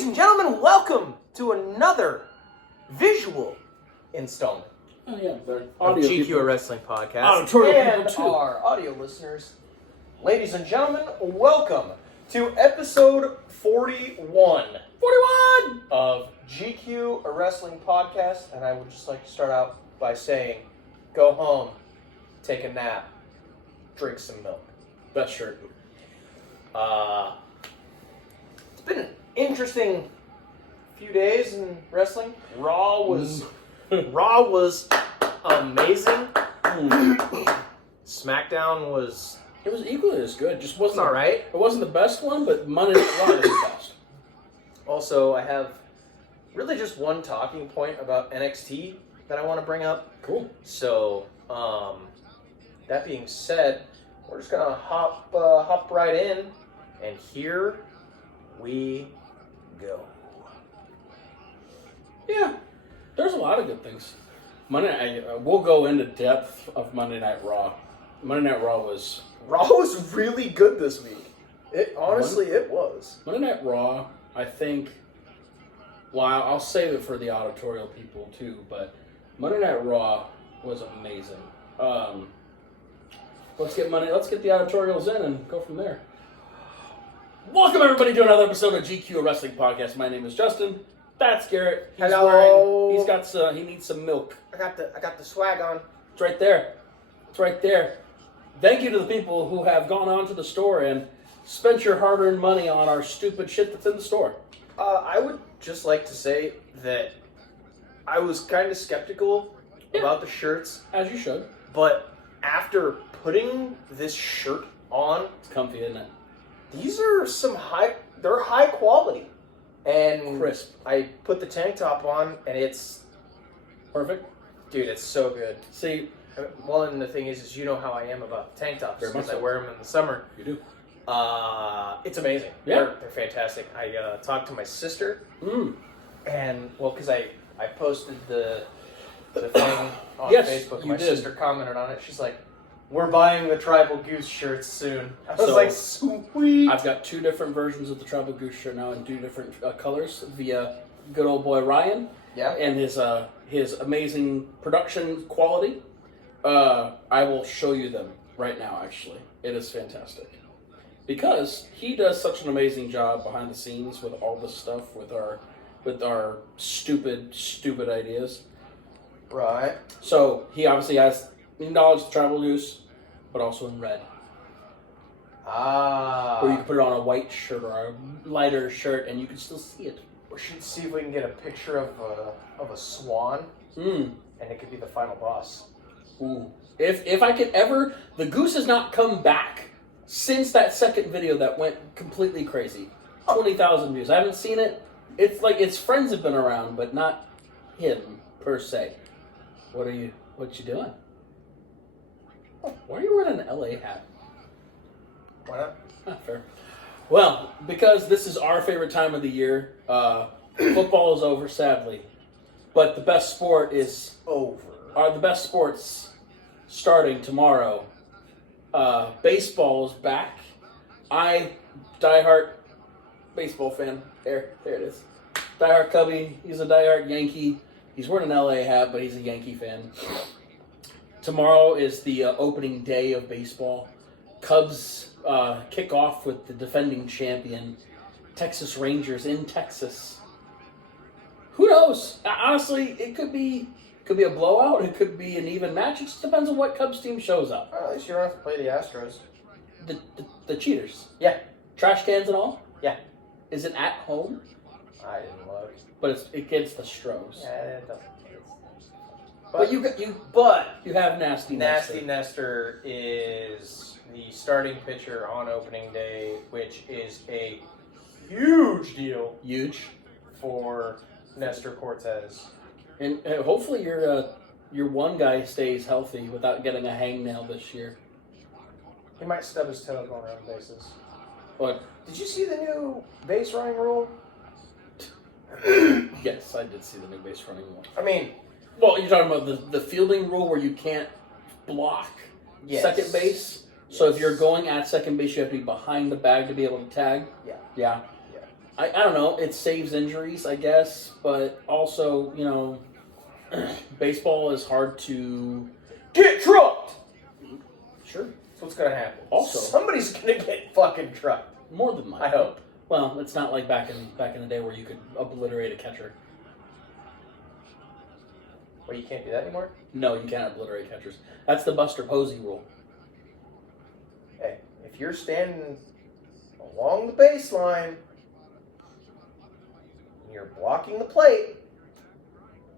Ladies and gentlemen, welcome to another visual installment of GQ Wrestling Podcast. And our audio listeners, ladies and gentlemen, welcome to episode 41 of GQ Wrestling Podcast. And I would just like to start out by saying, go home, take a nap, drink some milk. Best shirt. It's been an interesting few days in wrestling. Raw was amazing. SmackDown was... It was equally as good. Just wasn't all right. It wasn't the best one, but Monday Night Raw is the best. Also, I have really just one talking point about NXT that I want to bring up. Cool. So, that being said, we're just gonna hop right in, and here we go. Yeah, there's a lot of good things. We'll go into depth of Monday Night Raw. Monday Night Raw was really good this week. It was. Monday Night Raw, I think. Well, I'll save it for the auditorial people too, but Monday Night Raw was amazing. Let's get the auditorials in and go from there. Welcome everybody to another episode of GQ Wrestling Podcast. My name is Justin. That's Garrett. Hello. He needs some milk. I got the swag on. It's right there. Thank you to the people who have gone on to the store and spent your hard-earned money on our stupid shit that's in the store. I would just like to say that I was kind of skeptical about the shirts. As you should. But after putting this shirt on... It's comfy, isn't it? These are they're high quality. And crisp. I put the tank top on and it's... Perfect. Dude, it's so good. See... Well, and the thing is you know how I am about tank tops because I wear them in the summer. You do. It's amazing. Yeah. They're fantastic. I talked to my sister. And, well, because I posted the thing on Facebook. My sister commented on it. She's like, we're buying the Tribal Goose shirts soon. I was like, sweet. I've got two different versions of the Tribal Goose shirt now in two different colors via good old boy Ryan. Yeah. And his amazing production quality. I will show you them right now, actually. It is fantastic. Because he does such an amazing job behind the scenes with all this stuff, with our stupid ideas. Right. So he obviously has knowledge of Tribal Goose, but also in red. Or you can put it on a white shirt or a lighter shirt, and you can still see it. We should see if we can get a picture of a swan, and it could be the final boss. Ooh. If I could ever... The goose has not come back since that second video that went completely crazy. 20,000 views. I haven't seen it. It's like its friends have been around, but not him, per se. What you doing? Why are you wearing an LA hat? Why not? Fair. Well, because this is our favorite time of the year. Football is over, sadly. But the best sport is... over. The best sports starting tomorrow. Baseball is back. Diehard baseball fan. There it is. Diehard Cubby. He's a diehard Yankee. He's wearing an LA hat, but he's a Yankee fan. Tomorrow is the opening day of baseball. Cubs kick off with the defending champion, Texas Rangers in Texas. Who knows? Honestly, it could be a blowout. It could be an even match. It just depends on what Cubs team shows up. Well, at least you don't have to play the Astros. The cheaters. Yeah. Trash cans and all? Yeah. Is it at home? I didn't look. But it's against the Stros. Yeah, it doesn't. But you have Nasty Nestor. Nasty Nestor is the starting pitcher on opening day, which is a huge deal. Huge. For Nestor Cortez. And hopefully your one guy stays healthy without getting a hangnail this year. He might stub his toe going around bases. What? Did you see the new base running rule? Yes, I did see the new base running rule. I mean... Well, you're talking about the fielding rule where you can't block second base? Yes. So if you're going at second base, you have to be behind the bag to be able to tag? Yeah. Yeah. I don't know. It saves injuries, I guess, but also, you know, baseball is hard to get trucked. Sure, that's what's gonna happen. Also, somebody's gonna get fucking trucked. More than likely. I hope. Well, it's not like back in the day where you could obliterate a catcher. Well, you can't do that anymore? No, you can't obliterate catchers. That's the Buster Posey rule. Hey, if you're standing along the baseline and you're blocking the plate,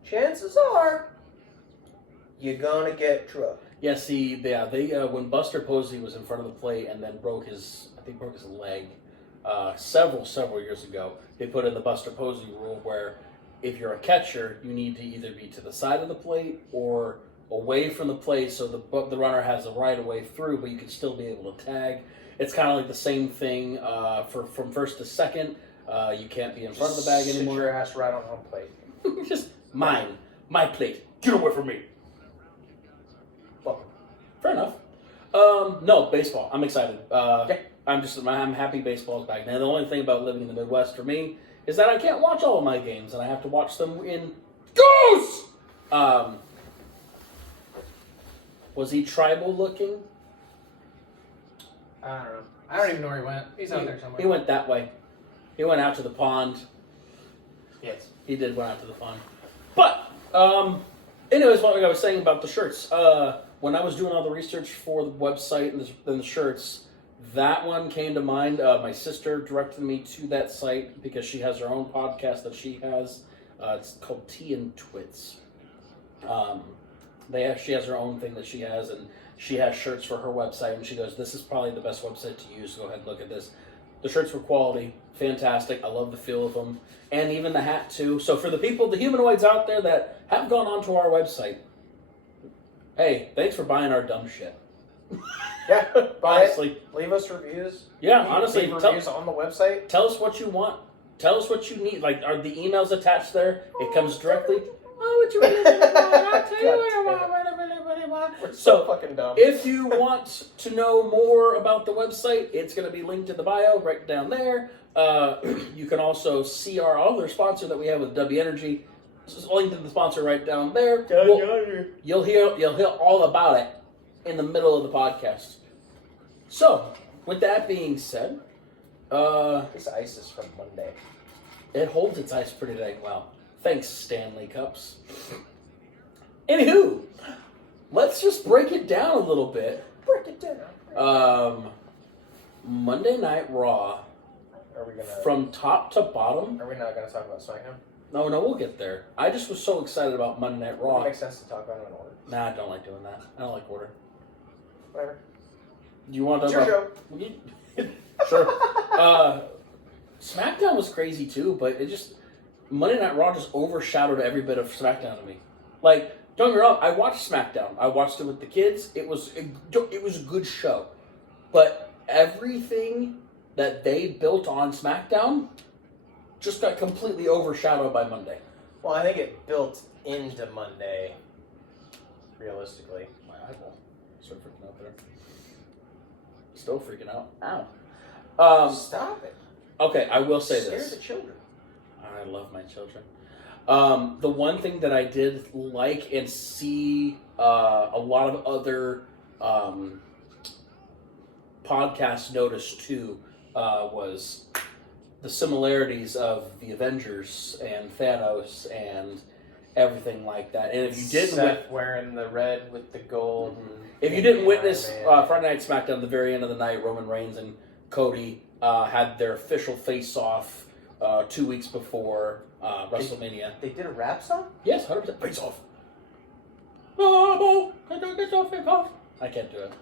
chances are you're gonna get trucked. Yeah, see, they when Buster Posey was in front of the plate and then broke his leg several years ago, they put in the Buster Posey rule where if you're a catcher, you need to either be to the side of the plate or away from the plate so the runner has a right of way through, but you can still be able to tag. It's kind of like the same thing from first to second. You can't be in front of the bag anymore. Sit your ass right on home plate. Just my plate. Get away from me. Welcome. Fair enough. No, baseball. I'm excited. Yeah. I'm happy baseball's back. Now, the only thing about living in the Midwest for me is that I can't watch all of my games, and I have to watch them in goose. Was he tribal looking? I don't know. I don't even know where he went. He's out there somewhere. He went that way. He went out to the pond. Yes. He did went out to the pond. But, anyways, what I was saying about the shirts. When I was doing all the research for the website and the shirts, that one came to mind. My sister directed me to that site because she has her own podcast that she has. It's called Tea and Twits. She has her own thing that she has, and she has shirts for her website, and she goes, this is probably the best website to use, go ahead and look at this. The shirts were quality, fantastic, I love the feel of them, and even the hat too. So for the humanoids out there that have gone onto our website, hey, thanks for buying our dumb shit. Yeah, honestly. Leave us reviews. Yeah, honestly. Leave reviews on the website. Tell us what you want. Tell us what you need. Like, are the emails attached there? It comes directly. Oh, what you really want? I'll tell you what I want. What I really want. We're so fucking dumb. If you want to know more about the website, it's going to be linked in the bio right down there. You can also see our other sponsor that we have with W Energy. This is linked in the sponsor right down there. You'll hear all about it in the middle of the podcast. So, with that being said, this ice is from Monday. It holds its ice pretty dang well. Thanks, Stanley Cups. Anywho, let's just break it down a little bit. Break it down. Monday Night Raw. Are we gonna from top to bottom? Are we not gonna talk about SmackDown? No, we'll get there. I just was so excited about Monday Night Raw. It makes sense to talk about it in order. Nah, I don't like doing that. I don't like order. Whatever. Do you want to talk about... Sure. SmackDown was crazy too, but it just... Monday Night Raw just overshadowed every bit of SmackDown to me. Like, don't get me wrong, I watched SmackDown. I watched it with the kids. It was a good show. But everything that they built on SmackDown just got completely overshadowed by Monday. Well, I think it built into Monday, realistically. My eyeball. Start freaking out there. Still freaking out. Ow. Stop it. Okay, I will say this. Scare the children. I love my children. The one thing that I did like and see a lot of other podcasts notice too was the similarities of the Avengers and Thanos and everything like that. And if you didn't Seth wearing the red with the gold. Mm-hmm. If you didn't witness Friday Night SmackDown, at the very end of the night, Roman Reigns and Cody had their official face-off 2 weeks before WrestleMania. They did a rap song? Yes, 100% face-off. Oh, face-off. I can't do it.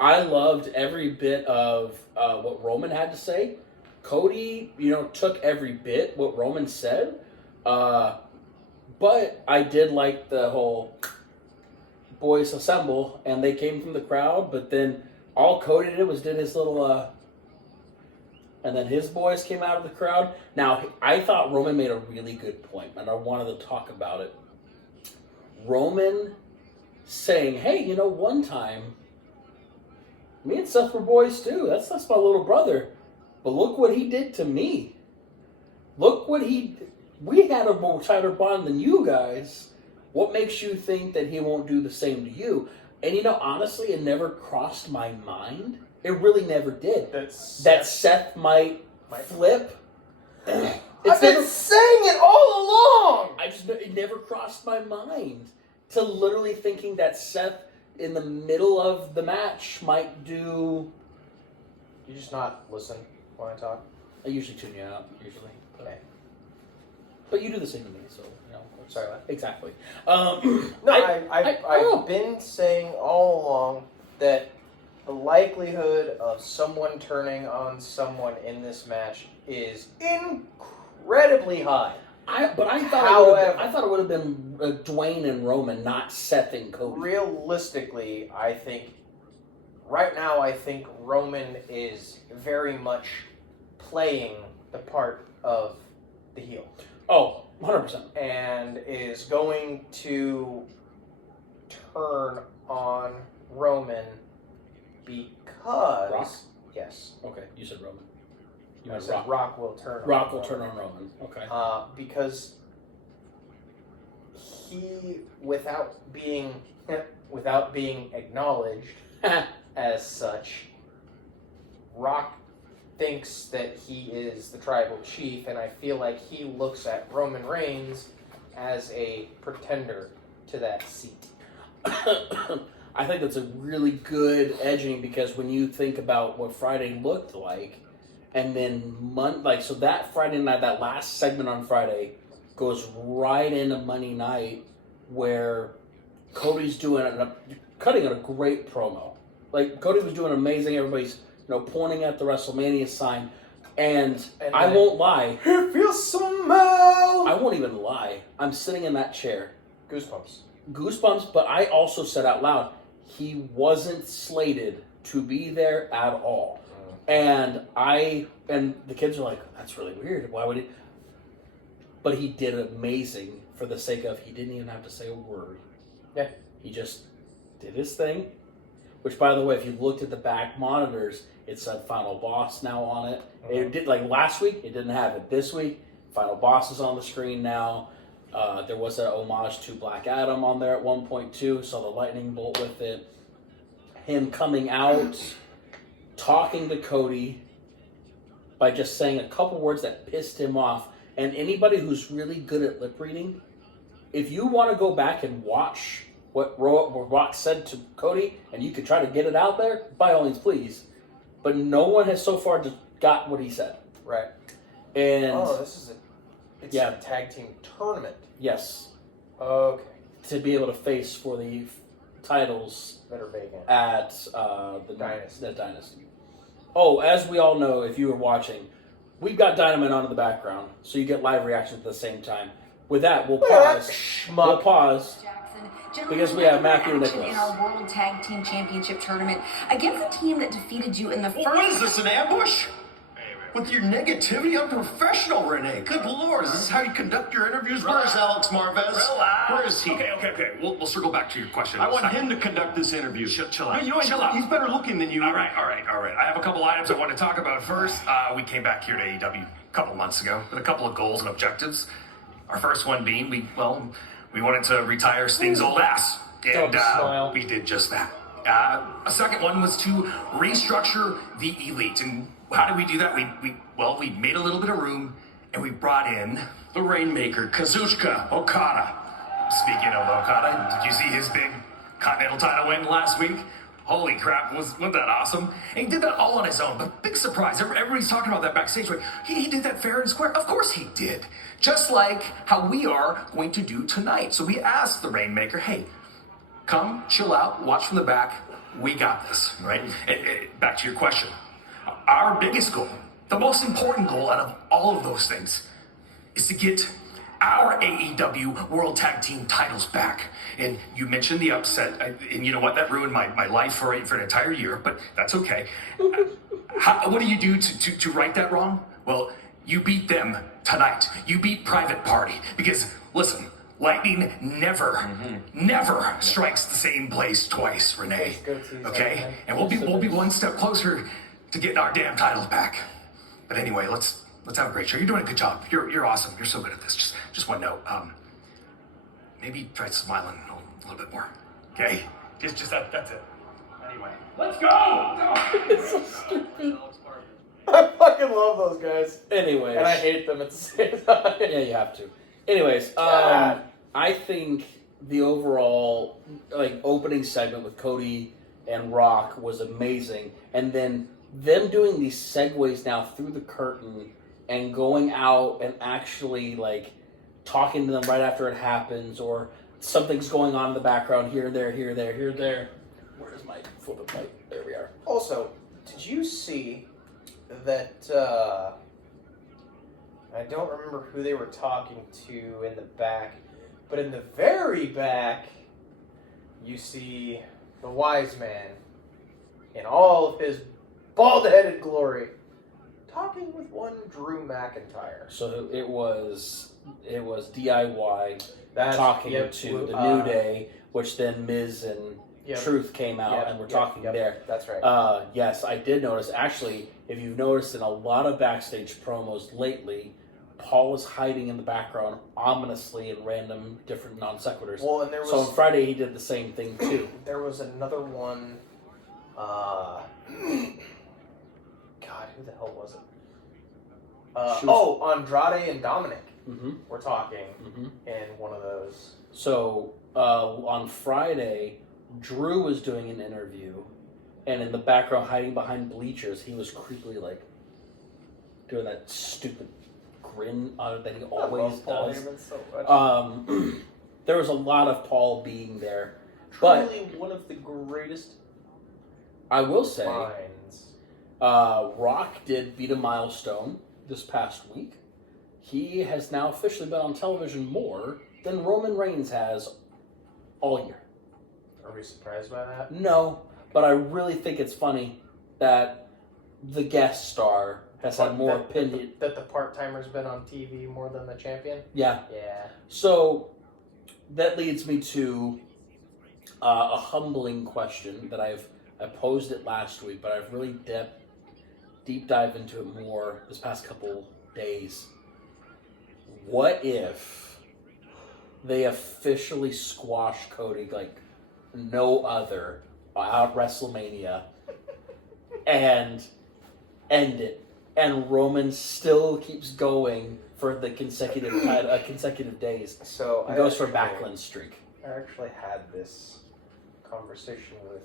I loved every bit of what Roman had to say. Cody, took every bit what Roman said. But I did like the whole boys assemble, and they came from the crowd, but then all Cody did was did his little, and then his boys came out of the crowd. Now, I thought Roman made a really good point, and I wanted to talk about it. Roman saying, hey, one time, Me and Seth were boys too. That's my little brother. But look what he did to me. Look what we had a more tighter bond than you guys. What makes you think that he won't do the same to you? And honestly, it never crossed my mind. It really never did. That Seth might flip. I've been saying it all along! It never crossed my mind to literally thinking that Seth, in the middle of the match, might do... You just not listen when I talk? I usually tune you out, usually. Okay. But you do the same to me, so, Sorry, what? Exactly. I've been saying all along that the likelihood of someone turning on someone in this match is incredibly high. I thought it would have been Dwayne and Roman, not Seth and Cody. Realistically, I think Roman is very much playing the part of the heel. Oh, 100%. And is going to turn on Roman because... Rock? Yes. Okay, you said Roman. I said Rock will turn on Rock will turn on Roman. Okay. Because he, without being acknowledged as such, Rock thinks that he is the tribal chief, and I feel like he looks at Roman Reigns as a pretender to that seat. I think that's a really good edging, because when you think about what Friday looked like, and then so that Friday night, that last segment on Friday goes right into Monday night, where Cody's cutting a great promo. Like, Cody was doing amazing. Everybody's pointing at the WrestleMania sign, and I won't lie. It feels somehow. I won't even lie. I'm sitting in that chair. Goosebumps, but I also said out loud, he wasn't slated to be there at all. And the kids are like, that's really weird. Why would he? But he did amazing for the sake of, he didn't even have to say a word. Yeah. He just did his thing. Which, by the way, if you looked at the back monitors, it said Final Boss now on it. Mm-hmm. It did, like last week, it didn't have it. This week, Final Boss is on the screen now. There was an homage to Black Adam on there at one point too. Saw the lightning bolt with it. Him coming out, talking to Cody by just saying a couple words that pissed him off. And anybody who's really good at lip reading, if you want to go back and watch what Rock said to Cody, and you could try to get it out there, by all means, please. But no one has so far just got what he said. Right. And this is a tag team tournament. Yes. Okay. To be able to face for the titles that are vacant at the Dynasty. The Dynasty. Oh, as we all know, if you were watching, we've got Dynamite on in the background, so you get live reaction at the same time. With that, we'll pause. We'll pause. Because we have Matthew and Nicholas. In our World Tag Team Championship tournament against a team that defeated you in the first... What is this, an ambush? With your negativity, unprofessional, Renee. Good Lord, is this how you conduct your interviews? Where's Alex Marvez? Relax. Where is he? Okay. We'll circle back to your question. I want him to conduct this interview. Chill out. Chill out. He's better looking than you. All right. I have a couple items I want to talk about. First, we came back here to AEW a couple months ago with a couple of goals and objectives. Our first one being, we wanted to retire Sting's old ass. And we did just that. A second one was to restructure the Elite. And how did we do that? We made a little bit of room, and we brought in the Rainmaker, Kazuchika Okada. Speaking of Okada, did you see his big Continental title win last week? Holy crap, wasn't that awesome? And he did that all on his own, but big surprise. Everybody's talking about that backstage, right? He did that fair and square. Of course he did. Just like how we are going to do tonight. So we asked the Rainmaker, hey, come, chill out, watch from the back. We got this, right? Back to your question. Our biggest goal, the most important goal out of all of those things, is to get our AEW World Tag Team titles back. And you mentioned the upset, and you know what? That ruined my life for an entire year, but that's okay. What do you do to right that wrong? Well, you beat them tonight. You beat Private Party. Because, listen, Lightning never strikes the same place twice, Renee. Okay? And we'll be one step closer to getting our damn titles back. But anyway, let's have a great show. You're doing a good job. You're awesome. You're so good at this. Just one note. Maybe try smiling a little bit more. Okay? Just that's it. Anyway, let's go! It's so stupid. I fucking love those guys. Anyways. And I hate them at the same time. Yeah, you have to. Anyways, I think the overall opening segment with Cody and Rock was amazing. And then them doing these segues now through the curtain and going out and actually talking to them right after it happens, or something's going on in the background here, there, here, there, here, there. Where's my flip of light? There we are. Also, did you see that, I don't remember who they were talking to in the back, but in the very back, you see the wise man in all of his bald-headed glory, talking with one Drew McIntyre. So it was DIY That's, talking yep, to the New Day, which then Miz and Truth came out and were talking there. That's right. Yes, I did notice. Actually, if you've noticed in a lot of backstage promos lately, Paul is hiding in the background ominously in random different non sequiturs. Well, and there was, so on Friday he did the same thing too. There was another one. God, who the hell was it? Andrade and Dominic were talking in one of those. So on Friday, Drew was doing an interview, and in the background, hiding behind bleachers, he was creepily doing that stupid grin that he always does. So there was a lot of Paul being there. Truly one of the greatest I will say, minds. Rock did beat a milestone this past week. He has now officially been on television more than Roman Reigns has all year. Are we surprised by that? No, but I really think it's funny that the guest star has had more opinion. That the part-timer's been on TV more than the champion? Yeah. Yeah. So that leads me to a humbling question that I posed it last week, but I've really deep dive into it more this past couple days. What if they officially squash Cody like no other out WrestleMania and end it, and Roman still keeps going for the consecutive days? So it goes for Backlund streak. I actually had this conversation with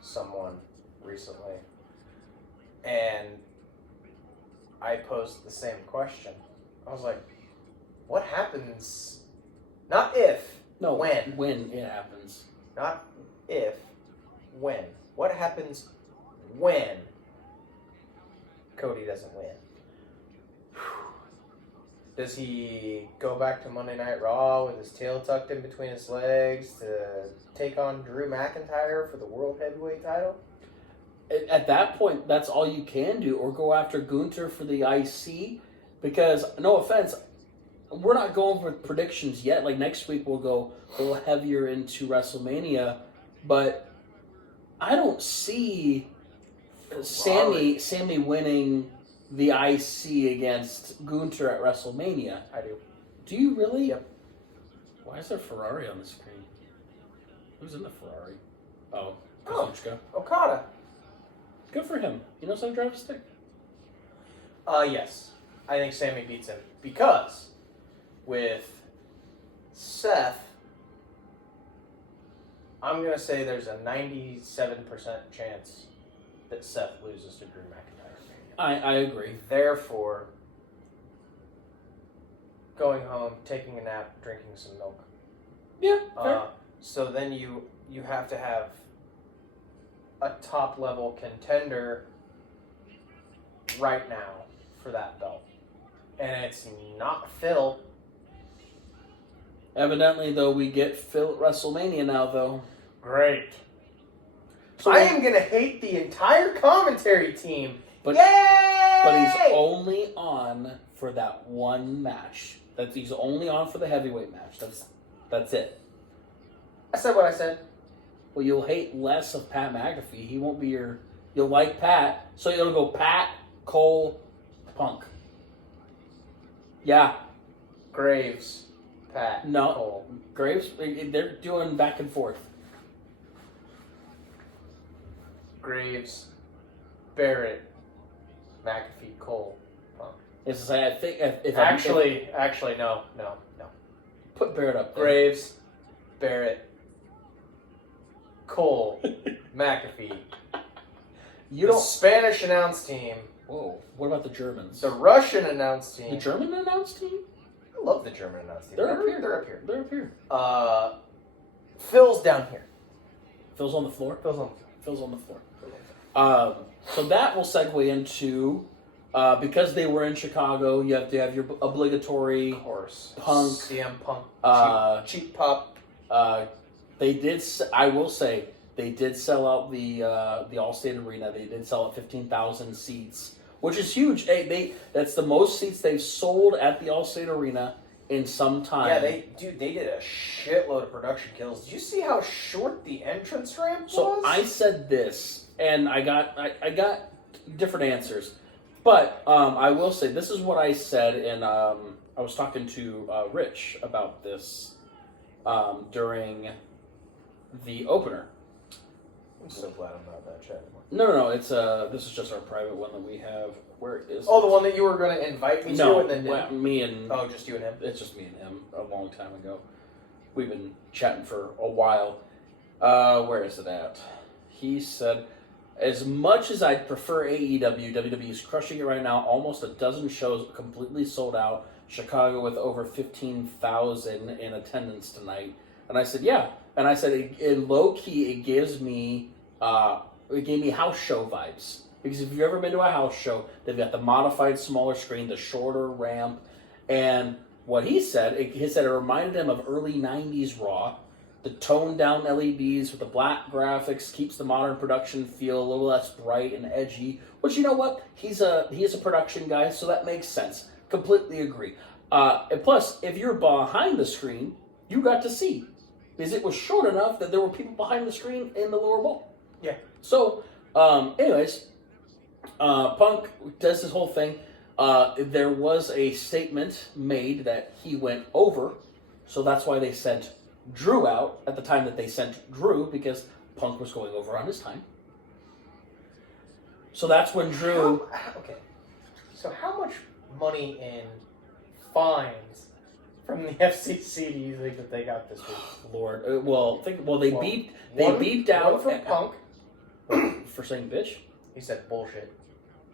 someone recently, and I posed the same question. I was like, what happens, not if, no, when. When it happens. Not if, when. What happens when Cody doesn't win? Does he go back to Monday Night Raw with his tail tucked in between his legs to take on Drew McIntyre for the World Heavyweight title? At that point, that's all you can do, or go after Gunther for the IC, because, no offense, we're not going for predictions yet. Like, next week we'll go a little heavier into WrestleMania, but I don't see Sammy winning the IC against Gunther at WrestleMania. I do. Do you really? Yep. Why is there Ferrari on the screen? Who's in the Ferrari? Oh, Kazuchika. Okada. Good for him. He knows how to drive a stick. Yes. I think Sammy beats him. Because with Seth, I'm going to say there's a 97% chance that Seth loses to Drew McIntyre. I agree. Therefore, going home, taking a nap, drinking some milk. Yeah, fair. So then you have to have a top-level contender right now for that belt. And it's not Phil. Evidently, though, we get Phil at WrestleMania now, though. Great. So I am going to hate the entire commentary team. But, Yay! But he's only on for that one match. He's only on for the heavyweight match. That's it. I said what I said. Well, you'll hate less of Pat McAfee. He won't be your... You'll like Pat. So you'll go Pat, Cole, Punk. Yeah. Graves, Pat, No. Cole. Graves, they're doing back and forth. Graves, Barrett, McAfee, Cole, Punk. It's to say, I think... If Actually, no. Put Barrett up there. Graves, Barrett, Cole, McAfee. You The don't... Spanish announce team. Whoa. What about the Germans? The Russian announce team. The German announce team? I love the German announce team. They're up here. They're up here. They're up here. Phil's down here. Phil's on the floor? Phil's on. Phil's on the floor. So that will segue into, because they were in Chicago, you have to have your obligatory Of course. Punk. CM Punk. Cheap pop. They did. I will say they did sell out the Allstate Arena. They did sell out 15,000 seats, which is huge. Hey, that's the most seats they've sold at the Allstate Arena in some time. Yeah, they did a shitload of production kills. Did you see how short the entrance ramp was? So I said this, and I got different answers, but I will say this is what I said, and I was talking to Rich about this during the opener. I'm so glad I'm not that chat anymore. No. It's this is just our private one that we have. Where is? Oh, the one that you were going to invite me to, and then didn't? Me and just you and him. It's just me and him. A long time ago, we've been chatting for a while. Where is it at? He said, as much as I'd prefer AEW, WWE is crushing it right now. Almost a dozen shows completely sold out. Chicago with over 15,000 in attendance tonight. And I said, yeah. And I said, in low key, it gave me house show vibes. Because if you've ever been to a house show, they've got the modified smaller screen, the shorter ramp, and what he said it reminded him of early 90s Raw. The toned down LEDs with the black graphics keeps the modern production feel a little less bright and edgy. Which, you know what? He is a production guy, so that makes sense. Completely agree. And plus, if you're behind the screen, you got to see. Because it was short enough that there were people behind the screen in the lower bowl. Yeah. So, anyways, Punk does this whole thing. There was a statement made that he went over, so that's why they sent Drew out at the time that they sent Drew, because Punk was going over on his time. So that's when Drew... Okay. So how much money in fines from the FCC do you think that they got this week? Lord. They beat down... One from Punk. For saying bitch? He said bullshit.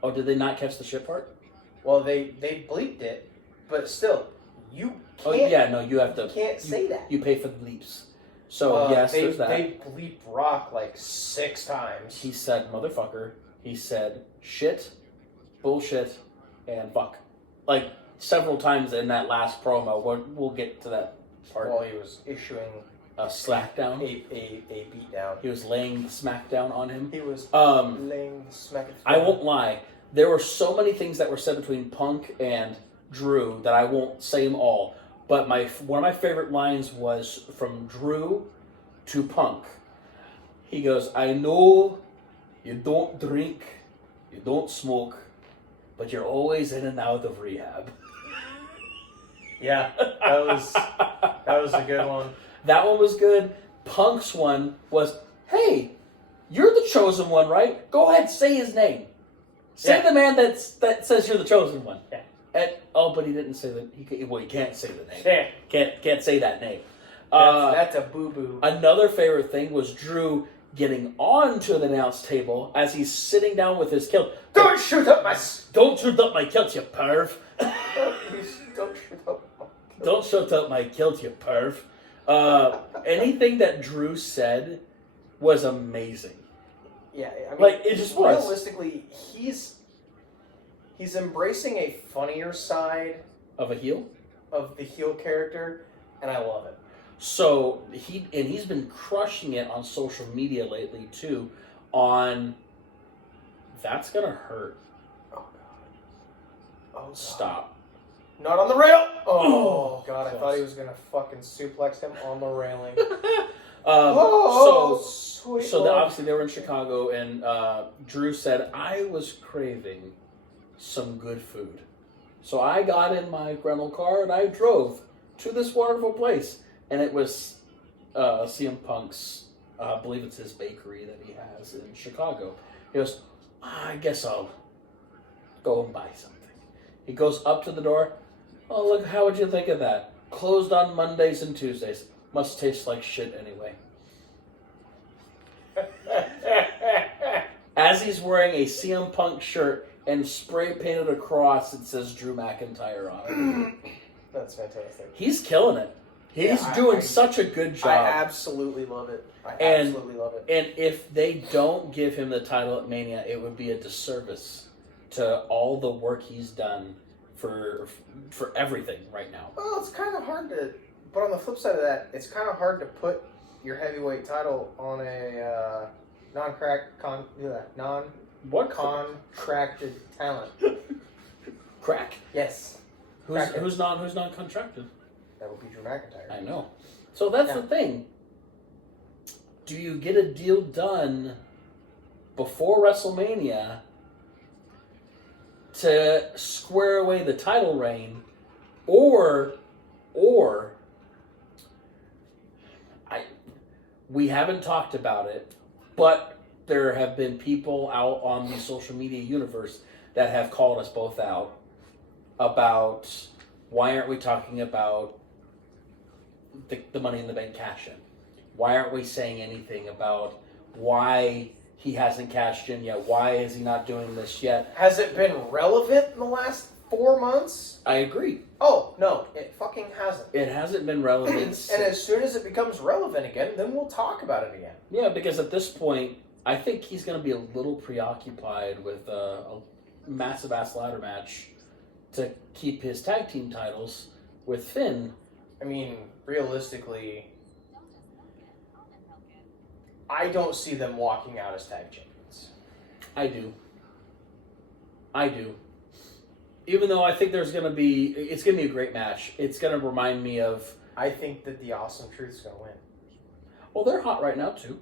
Oh, did they not catch the shit part? Well, they bleeped it, but still, you can't... Oh, yeah, no, you have to... You can't say that. You pay for the bleeps. So, yes, there's that. They bleep Rock like 6 times. He said motherfucker. He said shit, bullshit, and fuck. Like, several times in that last promo. We'll get to that part. While he was issuing... A slackdown. A beatdown. He was laying the smackdown on him. He was laying the smackdown. I won't lie. There were so many things that were said between Punk and Drew that I won't say them all. But one of my favorite lines was from Drew to Punk. He goes, I know you don't drink, you don't smoke, but you're always in and out of rehab. Yeah, that was a good one. That one was good. Punk's one was, hey, you're the chosen one, right? Go ahead, say his name. Say the man that says you're the chosen one. Yeah. But he didn't say that. He can't say the name. Yeah. Can't say that name. That's a boo-boo. Another favorite thing was Drew getting onto the announce table as he's sitting down with his kilt. Don't shoot up my kilt, you perv. Don't shoot up my kilt, you perv. Anything that Drew said was amazing. Yeah, I mean, like it just was. Realistically, he's embracing a funnier side of a heel, of the heel character, and I love it. So he's been crushing it on social media lately too. On that's gonna hurt. Oh God. Oh God. Stop. Not on the rail! Oh, God, I thought he was going to fucking suplex him on the railing. Sweet so obviously they were in Chicago, and Drew said, I was craving some good food. So I got in my rental car, and I drove to this wonderful place. And it was CM Punk's, I believe it's his bakery that he has in Chicago. He goes, I guess I'll go and buy something. He goes up to the door. Oh, look, how would you think of that? Closed on Mondays and Tuesdays. Must taste like shit anyway. As he's wearing a CM Punk shirt and spray painted across, it says Drew McIntyre on it. That's fantastic. He's killing it. He's doing such a good job. I absolutely love it. Absolutely love it. And if they don't give him the title at Mania, it would be a disservice to all the work he's done for everything right now. Well, it's kind of hard to... But on the flip side of that, it's kind of hard to put your heavyweight title on a non-contracted talent. Crack? Yes. Who's non-contracted? That would be Drew McIntyre. I know. So that's the thing. Do you get a deal done before WrestleMania to square away the title reign, or we haven't talked about it, but there have been people out on the social media universe that have called us both out about why aren't we talking about the Money in the Bank cash-in? Why aren't we saying anything about why he hasn't cashed in yet? Why is he not doing this yet? Has it been relevant in the last 4 months? I agree. Oh, no, it fucking hasn't. It hasn't been relevant. And as soon as it becomes relevant again, then we'll talk about it again. Yeah, because at this point, I think he's going to be a little preoccupied with a massive-ass ladder match to keep his tag team titles with Finn. I mean, realistically, I don't see them walking out as tag champions. I do. Even though I think it's going to be a great match. It's going to remind me of... I think that the Awesome Truth's going to win. Well, they're hot right now, too.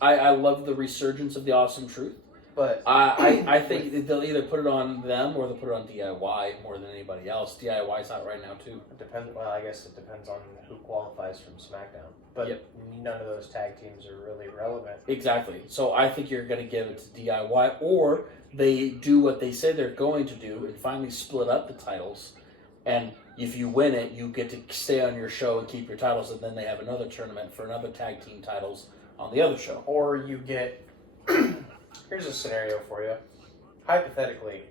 I love the resurgence of the Awesome Truth. But I think they'll either put it on them or they'll put it on DIY more than anybody else. DIY's hot right now, too. It depends. Well, I guess it depends on who qualifies from SmackDown. But none of those tag teams are really relevant. Exactly. So I think you're going to give it to DIY, or they do what they say they're going to do and finally split up the titles. And if you win it, you get to stay on your show and keep your titles, and then they have another tournament for another tag team titles on the other show. Or you get... Here's a scenario for you. Hypothetically,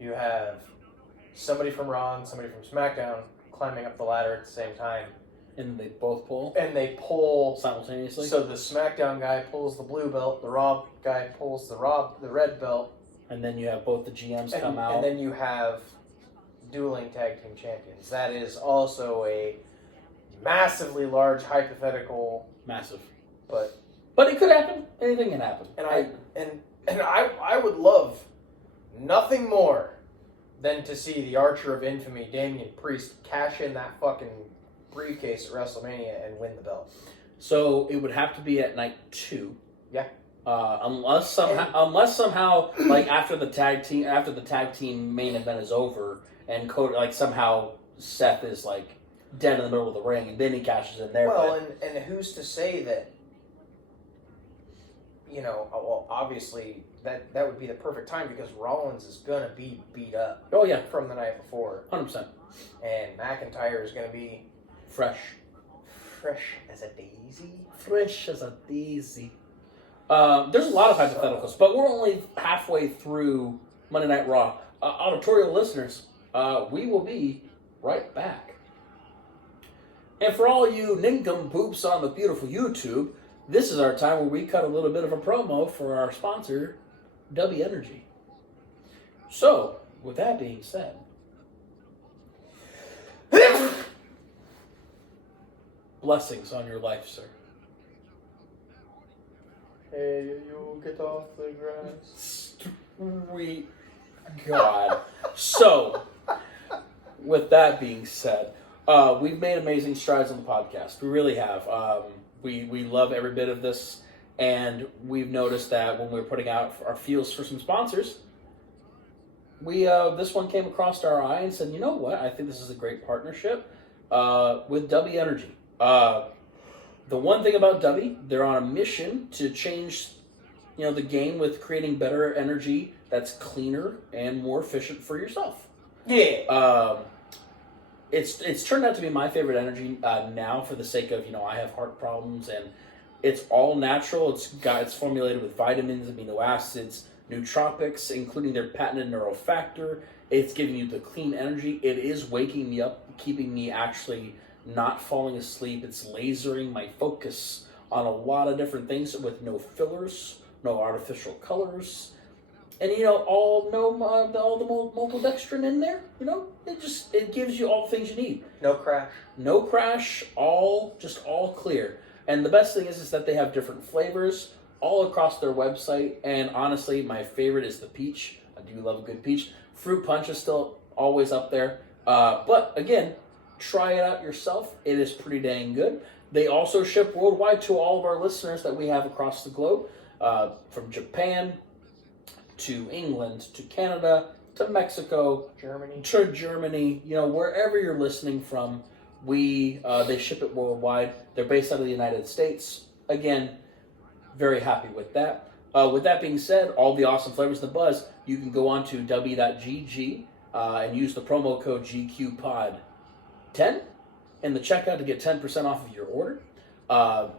you have somebody from Raw and somebody from SmackDown climbing up the ladder at the same time. And they both pull? And they pull... simultaneously? So the SmackDown guy pulls the blue belt, the Raw guy pulls the red belt. And then you have both the GMs come out. And then you have dueling tag team champions. That is also a massively large hypothetical. Massive. But it could happen. Anything can happen. And I would love nothing more than to see the Archer of Infamy, Damian Priest, cash in that fucking briefcase at WrestleMania and win the belt. So it would have to be at night 2. Yeah. Unless somehow, like after the tag team main event is over, and Cody, like somehow Seth is like dead in the middle of the ring, and then he cashes in there. Well, and who's to say that? You know, well, obviously that would be the perfect time because Rollins is gonna be beat up. Oh yeah, from the night before. 100%. And McIntyre is gonna be fresh as a daisy. Fresh as a daisy. There's a lot of hypotheticals, but we're only halfway through Monday Night Raw. Auditorial listeners, we will be right back. And for all you nincompoops on the beautiful YouTube, this is our time where we cut a little bit of a promo for our sponsor, W Energy. So, with that being said, blessings on your life, sir. Hey, you get off the grass. Sweet God. So, with that being said, we've made amazing strides on the podcast. We really have. We love every bit of this, and we've noticed that when we're putting out our feels for some sponsors, this one came across our eye and said, you know what? I think this is a great partnership with W Energy. The one thing about W, they're on a mission to change, the game with creating better energy that's cleaner and more efficient for yourself. Yeah. It's turned out to be my favorite energy now for the sake of, I have heart problems, and it's all natural. It's formulated with vitamins, amino acids, nootropics, including their patented neurofactor. It's giving you the clean energy. It is waking me up, keeping me actually not falling asleep. It's lasering my focus on a lot of different things with no fillers, no artificial colors. And, all the maltodextrin in there, it gives you all the things you need. No crash. No crash, all clear. And the best thing is that they have different flavors all across their website. And honestly, my favorite is the peach. I do love a good peach. Fruit punch is still always up there. But again, try it out yourself. It is pretty dang good. They also ship worldwide to all of our listeners that we have across the globe, from Japan to England, to Canada, to Mexico, Germany, wherever you're listening from, they ship it worldwide. They're based out of the United States. Again, very happy with that. With that being said, all the awesome flavors in the buzz, you can go on to w.gg and use the promo code GQPOD10 in the checkout to get 10% off of your order.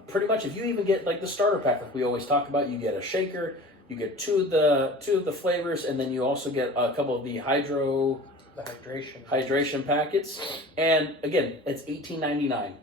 Pretty much, if you even get like the starter pack, like we always talk about, you get a shaker. You get two of the flavors, and then you also get a couple of the hydration packets. And again, it's $18.99.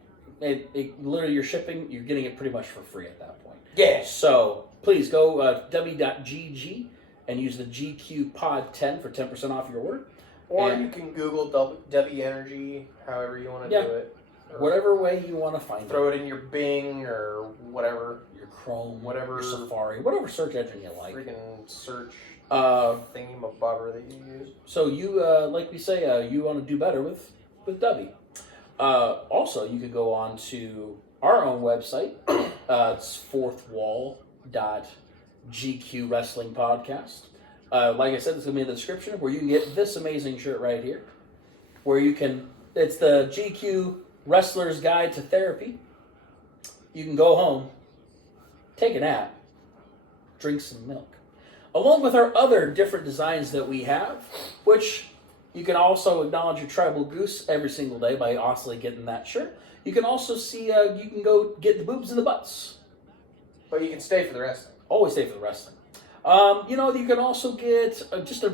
It literally, you're shipping, you're getting it pretty much for free at that point. Yeah. So please go w.gg and use the GQPOD10 for 10% off your order. Or you can Google W Energy, however you want to do it. Whatever way you want to find it. Throw it in your Bing or whatever. Your Chrome, whatever, your Safari, whatever search engine you like. Freaking search thingy-mabobber that you use. So you, like we say, you want to do better with W. Also, you could go on to our own website. It's fourthwall.gq Wrestling Podcast. Like I said, it's going to be in the description, where you can get this amazing shirt right here. It's the GQ Wrestler's Guide to Therapy. You can go home, take a nap, drink some milk. Along with our other different designs that we have, which you can also acknowledge your tribal goose every single day by also getting that shirt. You can also see, you can go get the boobs and the butts. But you can stay for the wrestling. Always stay for the wrestling. You can also get just a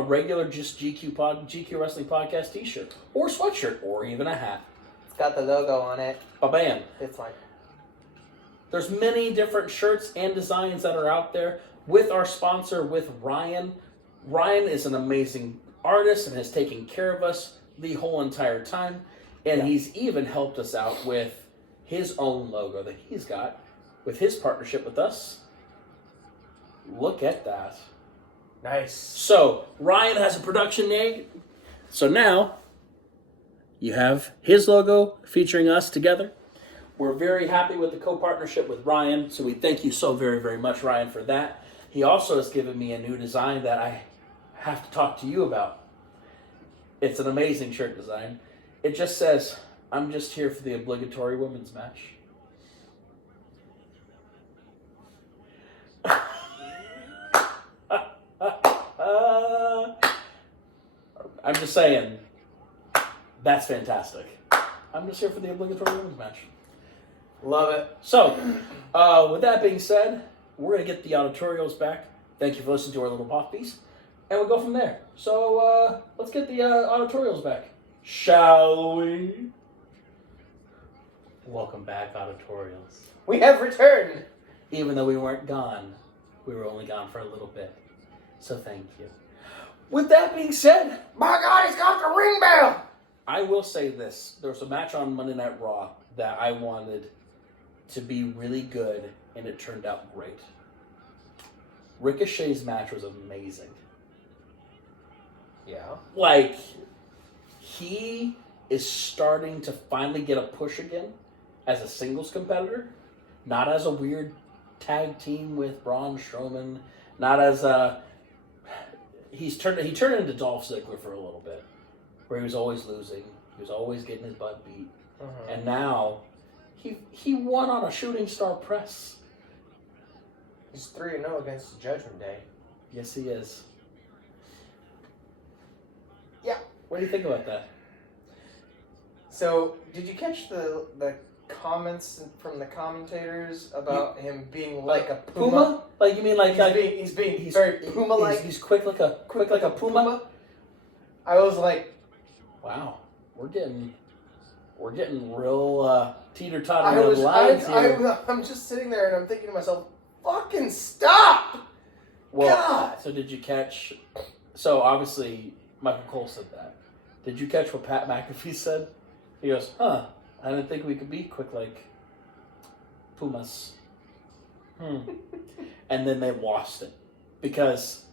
regular just GQ Wrestling Podcast t-shirt or sweatshirt or even a hat. It's got the logo on it. Bam. It's fine. There's many different shirts and designs that are out there with our sponsor, with Ryan. Ryan is an amazing artist and has taken care of us the whole entire time. And he's even helped us out with his own logo that he's got with his partnership with us. Look at that. Nice. So, Ryan has a production name. So now, you have his logo featuring us together. We're very happy with the co-partnership with Ryan, so we thank you so very, very much, Ryan, for that. He also has given me a new design that I have to talk to you about. It's an amazing shirt design. It just says, "I'm just here for the obligatory women's match." I'm just saying, that's fantastic. I'm just here for the obligatory women's match. Love it. So, with that being said, we're going to get the auditorials back. Thank you for listening to our little pop piece. And we'll go from there. So, let's get the auditorials back. Shall we? Welcome back, auditorials. We have returned. Even though we weren't gone, we were only gone for a little bit. So thank you. With that being said, my God, he's got the ring bell. I will say this. There was a match on Monday Night Raw that I wanted to be really good, and it turned out great. Ricochet's match was amazing. Yeah. Like, he is starting to finally get a push again as a singles competitor, not as a weird tag team with Braun Strowman, not as a... He turned into Dolph Ziggler for a little bit, where he was always losing, he was always getting his butt beat, and now he won on a shooting star press. He's 3-0 against the Judgment Day. Yes, he is. Yeah. What do you think about that? So, did you catch the comments from the commentators about him being like a puma? Like, you mean like he's being very puma-like? He's quick like a puma? I was like, wow, we're getting real teeter-totter lines here. I'm just sitting there and I'm thinking to myself, fucking stop! Well, God! So did you catch... So obviously, Michael Cole said that. Did you catch what Pat McAfee said? He goes, I didn't think we could be quick like pumas. And then they lost it. Because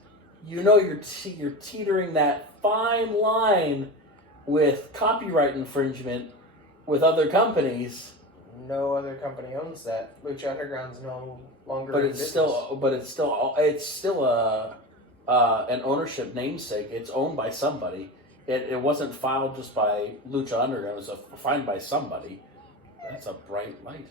you're teetering that fine line with copyright infringement with other companies. No other company owns that. Lucha Underground's no longer. But it's still an ownership namesake. It's owned by somebody. It wasn't filed just by Lucha Underground. It was filed by somebody. That's a bright light.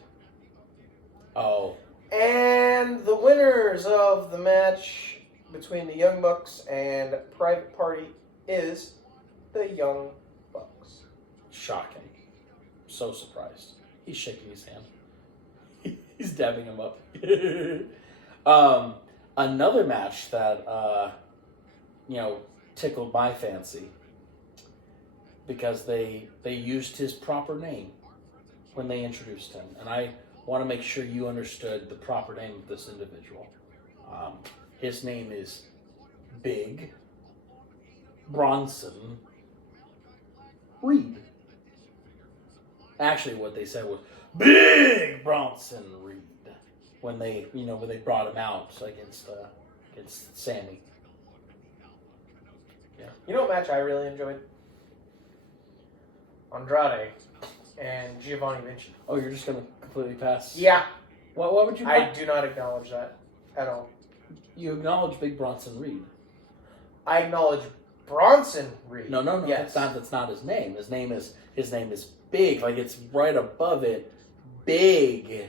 Oh. And the winners of the match between the Young Bucks and Private Party is the Young Bucks. Shocking. So surprised. He's shaking his hand. He's dabbing him up. Another match that, tickled my fancy because they used his proper name when they introduced him. And I want to make sure you understood the proper name of this individual. His name is Big Bronson Reed. Actually, what they said was Big Bronson Reed when they brought him out against Sammy. Yeah. You know what match I really enjoyed? Andrade and Giovanni Vinci. Oh, you're just gonna completely pass? Yeah. What would you? I do not acknowledge that at all. You acknowledge Big Bronson Reed. I acknowledge Bronson Reed. No. Yes. That's not his name. His name is Big. Like it's right above it. Big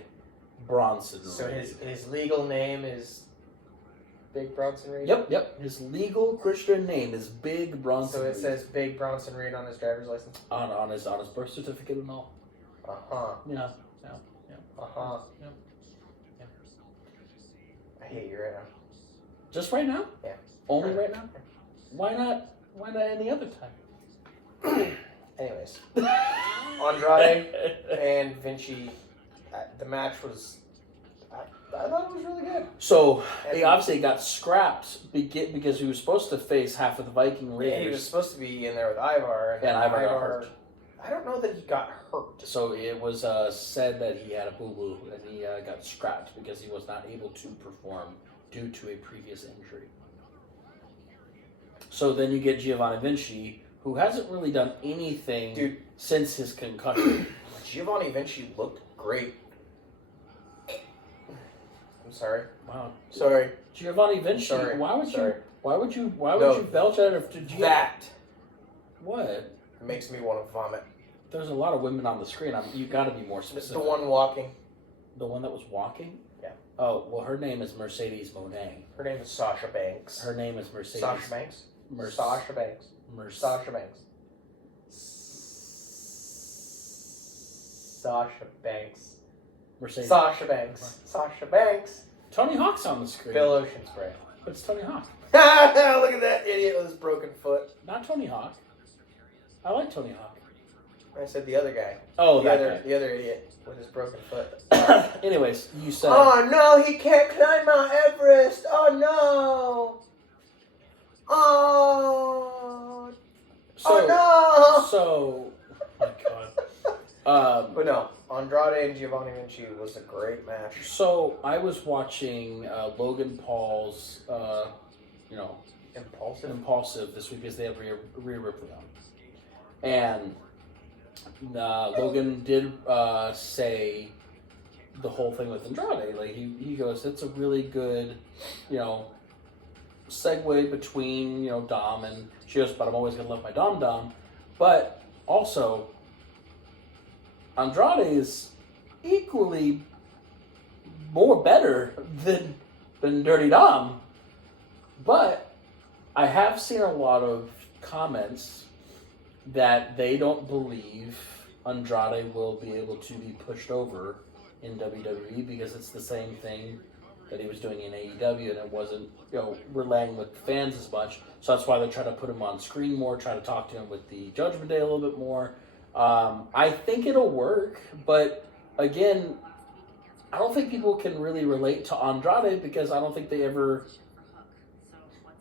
Bronson Reed. So his legal name is Big Bronson Reed? Yep. His legal Christian name is Big Bronson Reed. So it says Big Bronson Reed on his driver's license? On his birth certificate and all. Uh-huh. Yeah. Uh-huh. Yep. I hate you right now. Just right now? Yeah. Only right now? Why not any other time? Anyways. Andrade and Vinci, the match was... I thought it was really good. So, he obviously got scrapped because he was supposed to face half of the Viking Raiders. Yeah, he was supposed to be in there with Ivar. And Ivar got hurt. I don't know that he got hurt. So, it was said that he had a boo-boo and he got scrapped because he was not able to perform due to a previous injury. So, then you get Giovanni Vinci, who hasn't really done anything since his concussion. Giovanni Vinci looked great. I'm sorry. Wow. Sorry. Giovanni Vinci. Sorry. Why would you belch out of that? What? It makes me want to vomit. There's a lot of women on the screen. You got to be more It's specific. the one walking. The one that was walking? Yeah. Oh, well, her name is Mercedes Monet. Her name is Sasha Banks. Her name is Mercedes. Sasha Banks? Sasha Banks. Sasha Banks. Sasha Banks. Mercedes. Sasha Banks. Sasha Banks. Tony Hawk's on the screen. Bill Oceanspray. But it's Tony Hawk. Look at that idiot with his broken foot. Not Tony Hawk. I like Tony Hawk. I said the other guy. Oh, the other idiot with his broken foot. Anyways, you said... Oh no, he can't climb Mount Everest. Oh no. Oh. Oh no. So, oh my God. But no, Andrade and Giovanni Vinci was a great match. So I was watching Logan Paul's, Impulsive this week because they have Rhea Ripley on, And Logan did say the whole thing with Andrade. Like he goes, it's a really good, segue between Dom and she goes, but I'm always gonna love my Dom. But also, Andrade is equally more better than Dirty Dom. But I have seen a lot of comments that they don't believe Andrade will be able to be pushed over in WWE because it's the same thing that he was doing in AEW and it wasn't, relaying with fans as much. So that's why they're trying to put him on screen more, try to talk to him with the Judgment Day a little bit more. I think it'll work, but again, I don't think people can really relate to Andrade because I don't think they ever,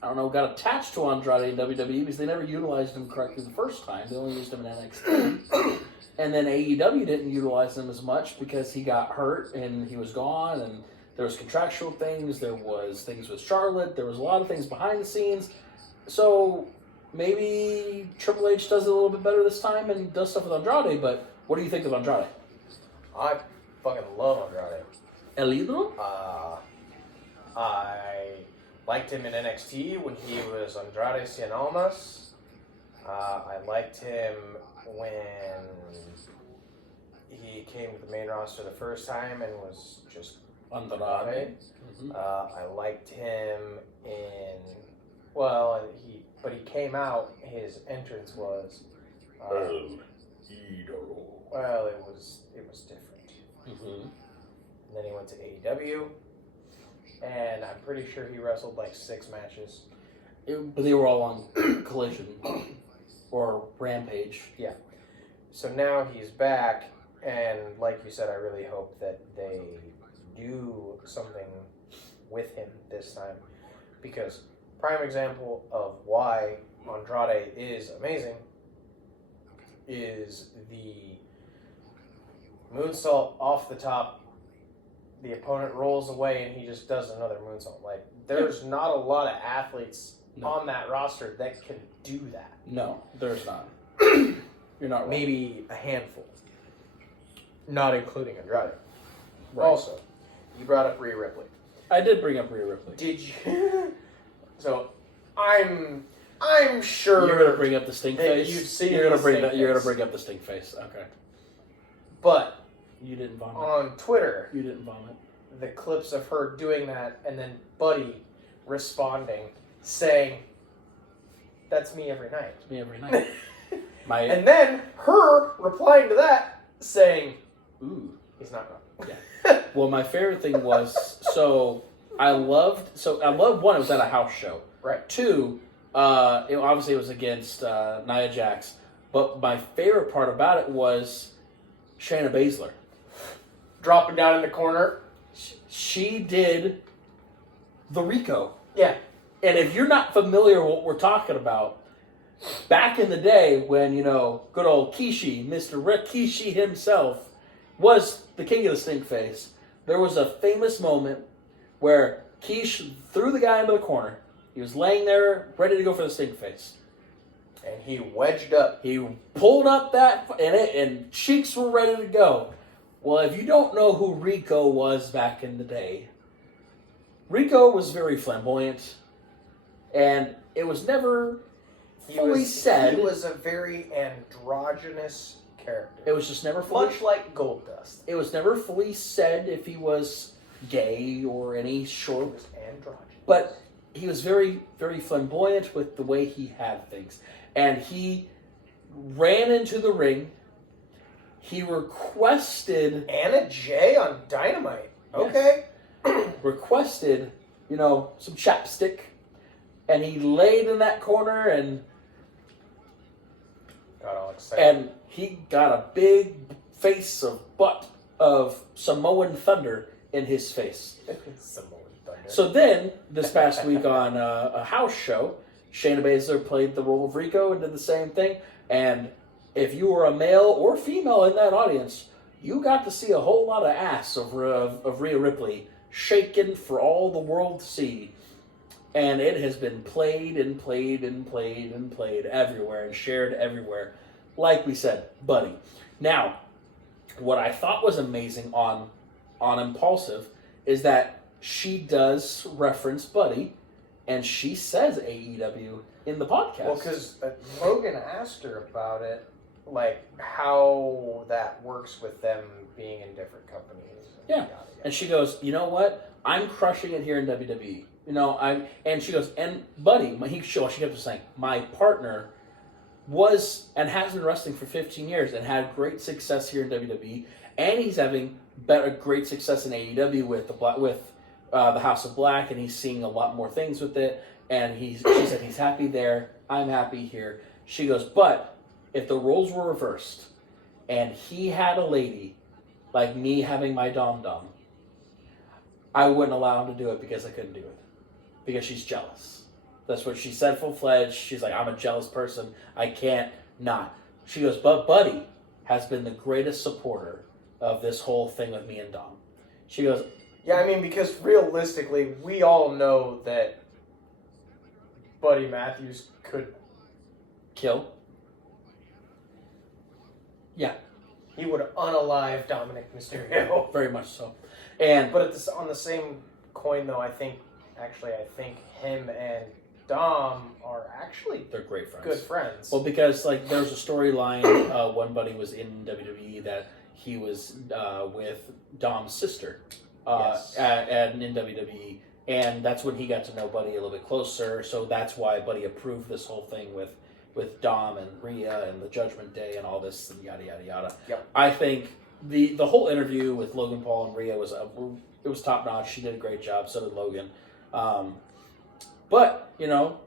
got attached to Andrade in WWE because they never utilized him correctly the first time. They only used him in NXT. And then AEW didn't utilize him as much because he got hurt and he was gone and there was contractual things, there was things with Charlotte, there was a lot of things behind the scenes. So maybe Triple H does it a little bit better this time and does stuff with Andrade, but what do you think of Andrade? I fucking love Andrade. El Idolo? I liked him in NXT when he was Andrade Cien Almas. I liked him when he came to the main roster the first time and was just Andrade. Mm-hmm. I liked him but he came out, his entrance was El Idolo. Well, it was different. Mm-hmm. And then he went to AEW, and I'm pretty sure he wrestled like 6 matches. But they were all on Collision or Rampage. Yeah. So now he's back, and like you said, I really hope that they do something with him this time. Because prime example of why Andrade is amazing is the moonsault off the top. The opponent rolls away and he just does another moonsault. Like, there's not a lot of athletes on that roster that can do that. No, there's not. You're not wrong. Maybe a handful. Not including Andrade. Right. Also, you brought up Rhea Ripley. I did bring up Rhea Ripley. Did you? So, I'm sure you're gonna bring up the stink face. You've seen you're gonna bring up the stink face. Okay. But you didn't vomit. On Twitter, you didn't vomit. The clips of her doing that, and then Buddy responding, saying, "That's me every night." It's me every night. And then her replying to that, saying, "Ooh, he's not wrong." Yeah. Well, my favorite thing was I loved one. It was at a house show. Right. 2, obviously it was against Nia Jax, but my favorite part about it was Shayna Baszler dropping down in the corner. She did the Rico. Yeah. And if you're not familiar with what we're talking about, back in the day when, good old Kishi, Mr. Rikishi himself, was the king of the stink face, there was a famous moment where Kish threw the guy into the corner. He was laying there, ready to go for the stink face. And he wedged up. He pulled up and cheeks were ready to go. Well, if you don't know who Rico was back in the day, Rico was very flamboyant, and it was never fully said. He was a very androgynous character. It was just never fully... Much like Goldust. It was never fully said if he was gay or any sort. He was androgynous. But he was very, very flamboyant with the way he had things. And he ran into the ring. He requested... Anna Jay on Dynamite. Okay. Yes. Requested, some chapstick. And he laid in that corner and... got all excited. And he got a big face of Samoan Thunder in his face. Samoan Thunder. So then, this past week on a house show, Shayna Baszler played the role of Rico and did the same thing. And if you were a male or female in that audience, you got to see a whole lot of ass of Rhea Ripley shaken for all the world to see. And it has been played and played and played and played everywhere and shared everywhere. like we said, Buddy. Now, what I thought was amazing on Impulsive is that she does reference Buddy, and she says AEW in the podcast. Well, because Logan asked her about it, like how that works with them being in different companies. Yeah, and she goes, you know what? I'm crushing it here in WWE. You know, and she goes, and Buddy, she kept saying, my partner was and has been wrestling for 15 years and had great success here in WWE, and he's having great success in AEW with the House of Black, and he's seeing a lot more things with it. And she said he's happy there. I'm happy here. She goes, but if the roles were reversed, and he had a lady like me having my dom-dom, I wouldn't allow him to do it because I couldn't do it. Because she's jealous. That's what she said full-fledged. She's like, I'm a jealous person. I can't not. She goes, but Buddy has been the greatest supporter of this whole thing with me and Dom. She goes, yeah, I mean, because realistically, we all know that Buddy Matthews could kill. Yeah. He would unalive Dominic Mysterio. Very much so. But on the same coin, though, I think him and Dom are actually they're great friends. Good friends. Well, because like there's a storyline. One Buddy was in WWE that he was with Dom's sister, and in WWE, and that's when he got to know Buddy a little bit closer. So that's why Buddy approved this whole thing with Dom and Rhea and the Judgment Day and all this and yada yada yada. Yep. I think the whole interview with Logan Paul and Rhea was top notch. She did a great job. So did Logan. But you know,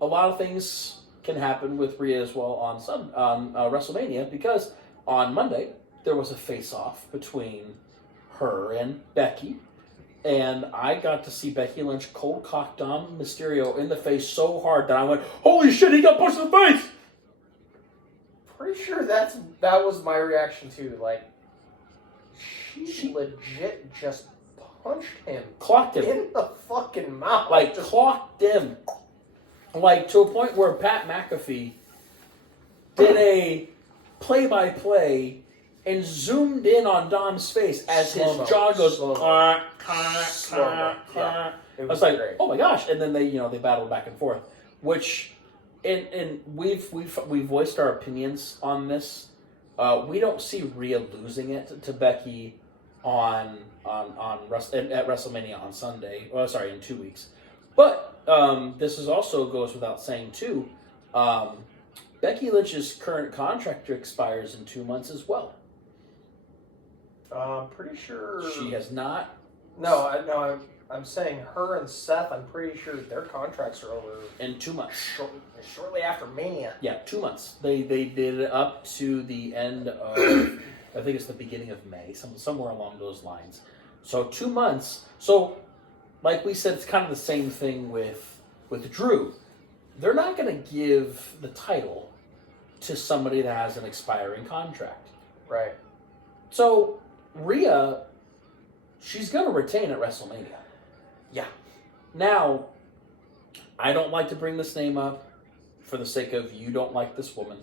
a lot of things can happen with Rhea as well on WrestleMania, because on Monday there was a face-off between her and Becky, and I got to see Becky Lynch cold cock Dom Mysterio in the face so hard that I went, "Holy shit! He got punched in the face!" Pretty sure that was my reaction too. Like, she legit just punched him. Clocked him. In the fucking mouth. Like, clocked him. Like, to a point where Pat McAfee did a play-by-play and zoomed in on Dom's face as his jaw goes, Yeah. I was like, great. Oh my gosh. And then they battled back and forth, which, and we've voiced our opinions on this. We don't see Rhea losing it to Becky at WrestleMania on Sunday. Well, sorry, in 2 weeks. But this is also goes without saying too. Becky Lynch's current contract expires in 2 months as well. I'm pretty sure she has not. No, I'm saying her and Seth. I'm pretty sure their contracts are over in 2 months. Shortly after Mania. Yeah, 2 months. They did it up to the end of, I think it's the beginning of May, somewhere along those lines. So 2 months. So, like we said, it's kind of the same thing with Drew. They're not going to give the title to somebody that has an expiring contract. Right. So, Rhea, she's going to retain at WrestleMania. Yeah. Now, I don't like to bring this name up for the sake of you don't like this woman.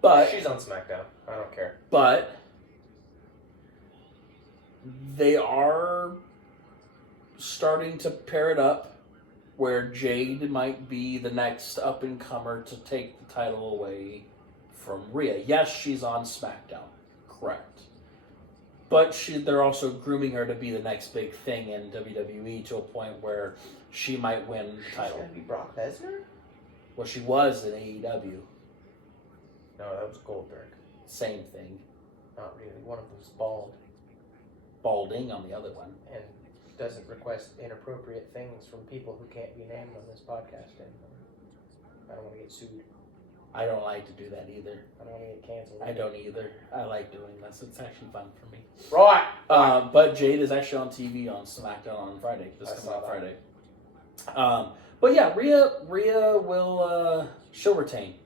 But she's on SmackDown. I don't care. But they are starting to pair it up where Jade might be the next up-and-comer to take the title away from Rhea. Yes, she's on SmackDown. Correct. But they're also grooming her to be the next big thing in WWE to a point where she might win the title. She's going to be Brock Lesnar? Well, she was in AEW. No, that was Goldberg. Same thing. Not really. One of them's bald. Balding on the other one. And doesn't request inappropriate things from people who can't be named on this podcast anymore. I don't want to get sued. I don't like to do that either. I don't want to get canceled. I don't either. I like doing this. It's actually fun for me. Right. But Jade is actually on TV on SmackDown on Friday. This comes out Friday. But yeah, Rhea will she'll retain.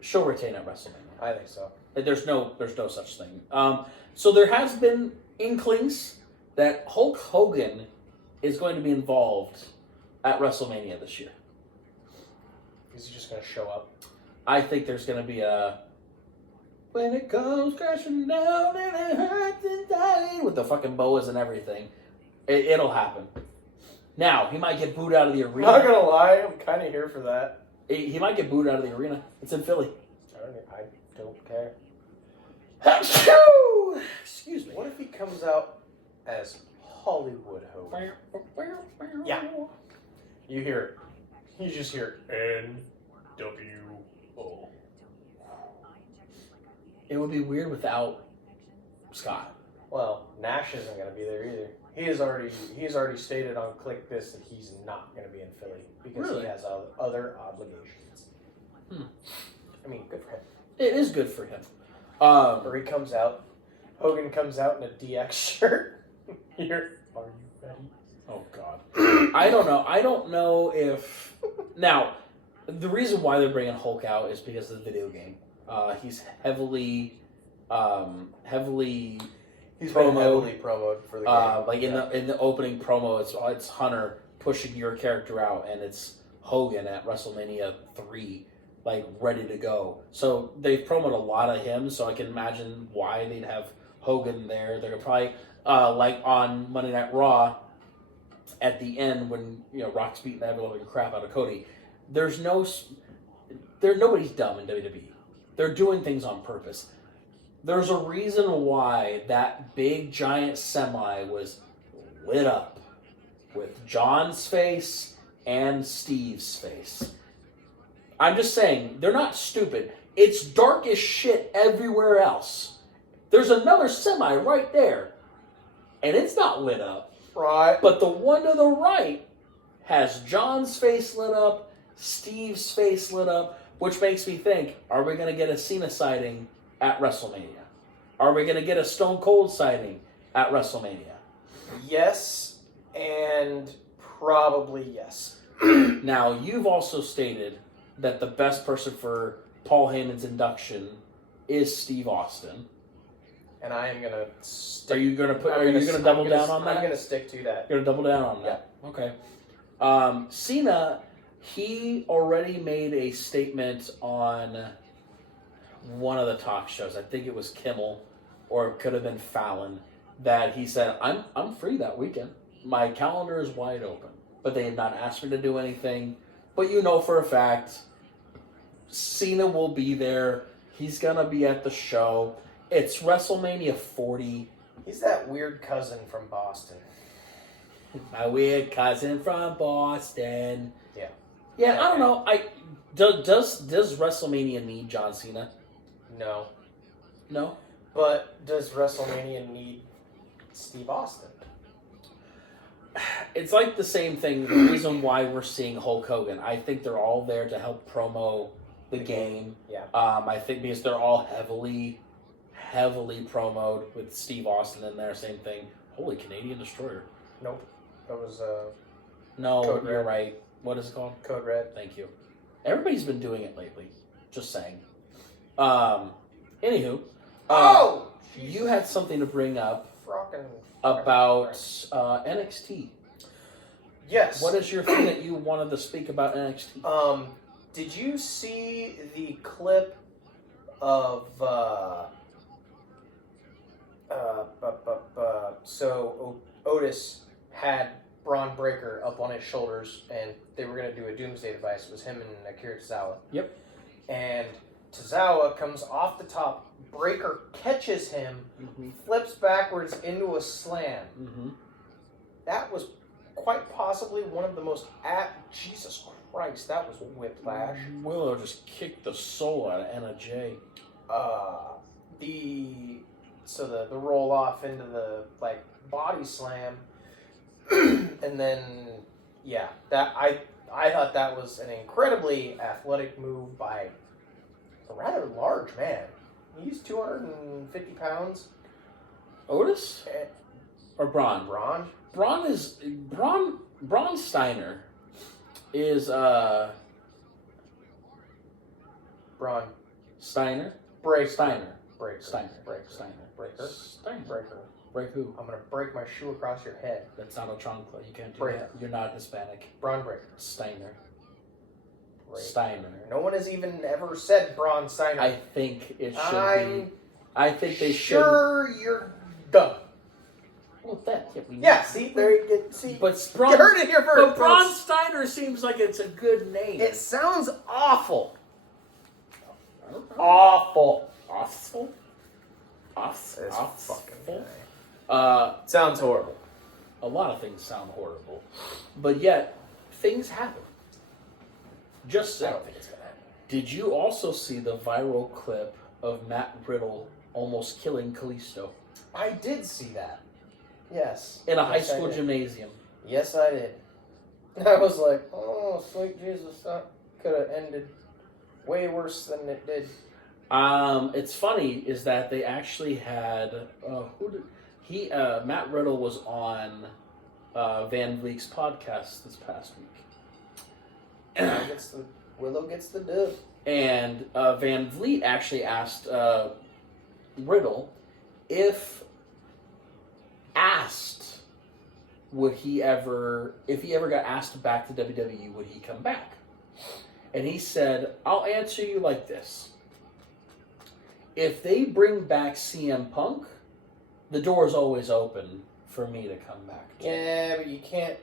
She'll retain at WrestleMania. I think so. There's no such thing. So there has been inklings that Hulk Hogan is going to be involved at WrestleMania this year. Is he just going to show up? I think there's going to be a when it comes crashing down and it hurts inside with the fucking boas and everything. It'll happen. Now, he might get booed out of the arena. Not gonna lie, I'm kind of here for that. He might get booed out of the arena. It's in Philly. I don't care. Excuse me. What if he comes out as Hollywood Hogan? Yeah. You hear it. You just hear NWO. It would be weird without Scott. Well, Nash isn't going to be there either. He's already stated on Click This that he's not going to be in Philly because Really? he has other obligations. I mean, good for him. It is good for him. Or he comes out, Hogan comes out in a DX shirt. Here, are you ready? Oh God. I don't know. I don't know if now the reason why they're bringing Hulk out is because of the video game. He's heavily He's been heavily promoted for the game. Like in the opening promo, it's Hunter pushing your character out, and it's Hogan at WrestleMania 3, like ready to go. So they've promoted a lot of him, so I can imagine why they'd have Hogan there. They're probably like on Monday Night Raw at the end when Rock's beating the ever-loving crap out of Cody. Nobody's dumb in WWE. They're doing things on purpose. There's a reason why that big giant semi was lit up with John's face and Steve's face. I'm just saying, they're not stupid. It's dark as shit everywhere else. There's another semi right there, and it's not lit up. Right. But the one to the right has John's face lit up, Steve's face lit up, which makes me think, are we going to get a Cena sighting at WrestleMania? Are we going to get a Stone Cold sighting at WrestleMania? Yes, and probably yes. Now, you've also stated that the best person for Paul Heyman's induction is Steve Austin. And I am going to stick... Are you going to double down on that? I'm going to stick to that. You're going to double down on that? Yeah. Okay. Cena, he already made a statement on one of the talk shows. I think it was Kimmel, or it could have been Fallon, that he said, I'm free that weekend. My calendar is wide open. But they had not asked me to do anything. But for a fact, Cena will be there. He's going to be at the show. It's WrestleMania 40. He's that weird cousin from Boston. My weird cousin from Boston. Yeah. Yeah, I don't know. Does WrestleMania need John Cena? No. No? But does WrestleMania need Steve Austin? It's like the same thing. The reason why we're seeing Hulk Hogan, I think they're all there to help promo the game. Yeah. I think because they're all heavily promoted with Steve Austin in there. Same thing. Holy Canadian Destroyer. Nope. That was No, Code you're Red. right. What is it called? Code Red. Thank you. Everybody's been doing it lately. Just saying. Anywho. You had something to bring up about NXT. Yes. What is your thing that you wanted to speak about NXT? Did you see the clip of so Otis had Braun Breaker up on his shoulders, and they were going to do a Doomsday device. It was him and Akira Tozawa. Yep. And Tozawa comes off the top. Breaker catches him, flips backwards into a slam. Mm-hmm. That was quite possibly one of the most Jesus Christ, that was whiplash. Willow just kicked the soul out of Anna Jay. The roll off into the body slam, and then that I thought that was an incredibly athletic move by a rather large man. He's 250 pounds. Otis or Braun? Braun Steiner is Braun Steiner. Breaker. Steiner. Breaker. Steiner. Breaker. Steiner. Breaker. Steiner. Breaker. Break who? I'm gonna break my shoe across your head. That's not a chancla. You can't do Breaker. that. You're not Hispanic. Braun Breaker. Steiner. great. Steiner. No one has even ever said Braun Steiner. I think it should be. I think they should. Sure, you're dumb. Well, that can't be. Yeah, see, there you get. See, but you heard it here first. But Braun Steiner seems like it's a good name. It sounds awful. I don't know. Awful. Awful. This fucking guy. Sounds horrible. A lot of things sound horrible, but yet things happen. Just I so. don't think it's gonna happen. Did you also see the viral clip of Matt Riddle almost killing Kalisto I did see that. Yes. in a Yes, high I school did. gymnasium? Yes, I did. I was like, oh, sweet Jesus, that could have ended way worse than it did. It's funny is that they actually had Matt Riddle was on Van Vliet's podcast this past week. Willow gets the dub. And Van Vliet actually asked Riddle if he ever got asked back to WWE, would he come back? And he said, I'll answer you like this. If they bring back CM Punk, the door's always open for me to come back. Yeah, but you can't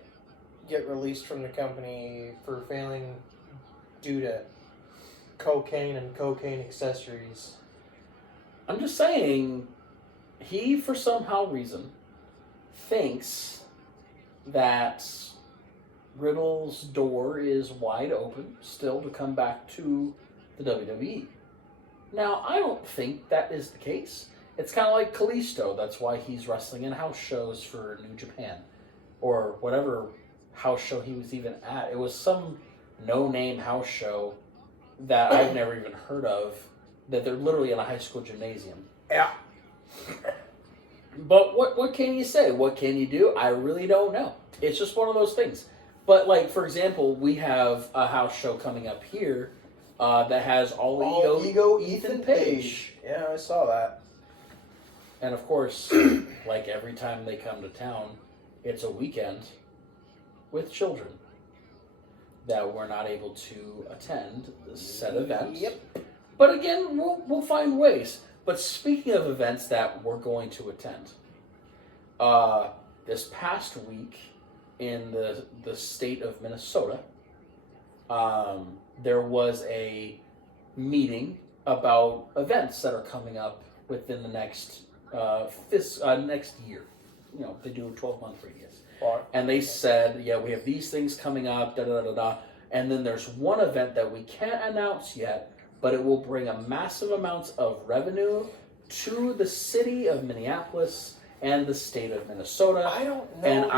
get released from the company for failing due to cocaine and cocaine accessories. I'm just saying, he, for somehow reason, thinks that Riddle's door is wide open still to come back to the WWE. Now, I don't think that is the case. It's kind of like Kalisto. That's why he's wrestling in house shows for New Japan. Or whatever house show he was even at. It was some no-name house show that I've never even heard of. That they're literally in a high school gymnasium. Yeah. But what can you say? What can you do? I really don't know. It's just one of those things. But, like, for example, we have a house show coming up here that has All Ego Ethan Page. Yeah, I saw that. And, of course, like every time they come to town, it's a weekend with children that we're not able to attend said event. Yep. But, again, we'll find ways. But speaking of events that we're going to attend, this past week in the state of Minnesota, there was a meeting about events that are coming up within the next next year. You know, they do a 12-month radius. And they said, yeah, we have these things coming up, da-da-da-da-da. And then there's one event that we can't announce yet, but it will bring a massive amount of revenue to the city of Minneapolis and the state of Minnesota. I don't know. And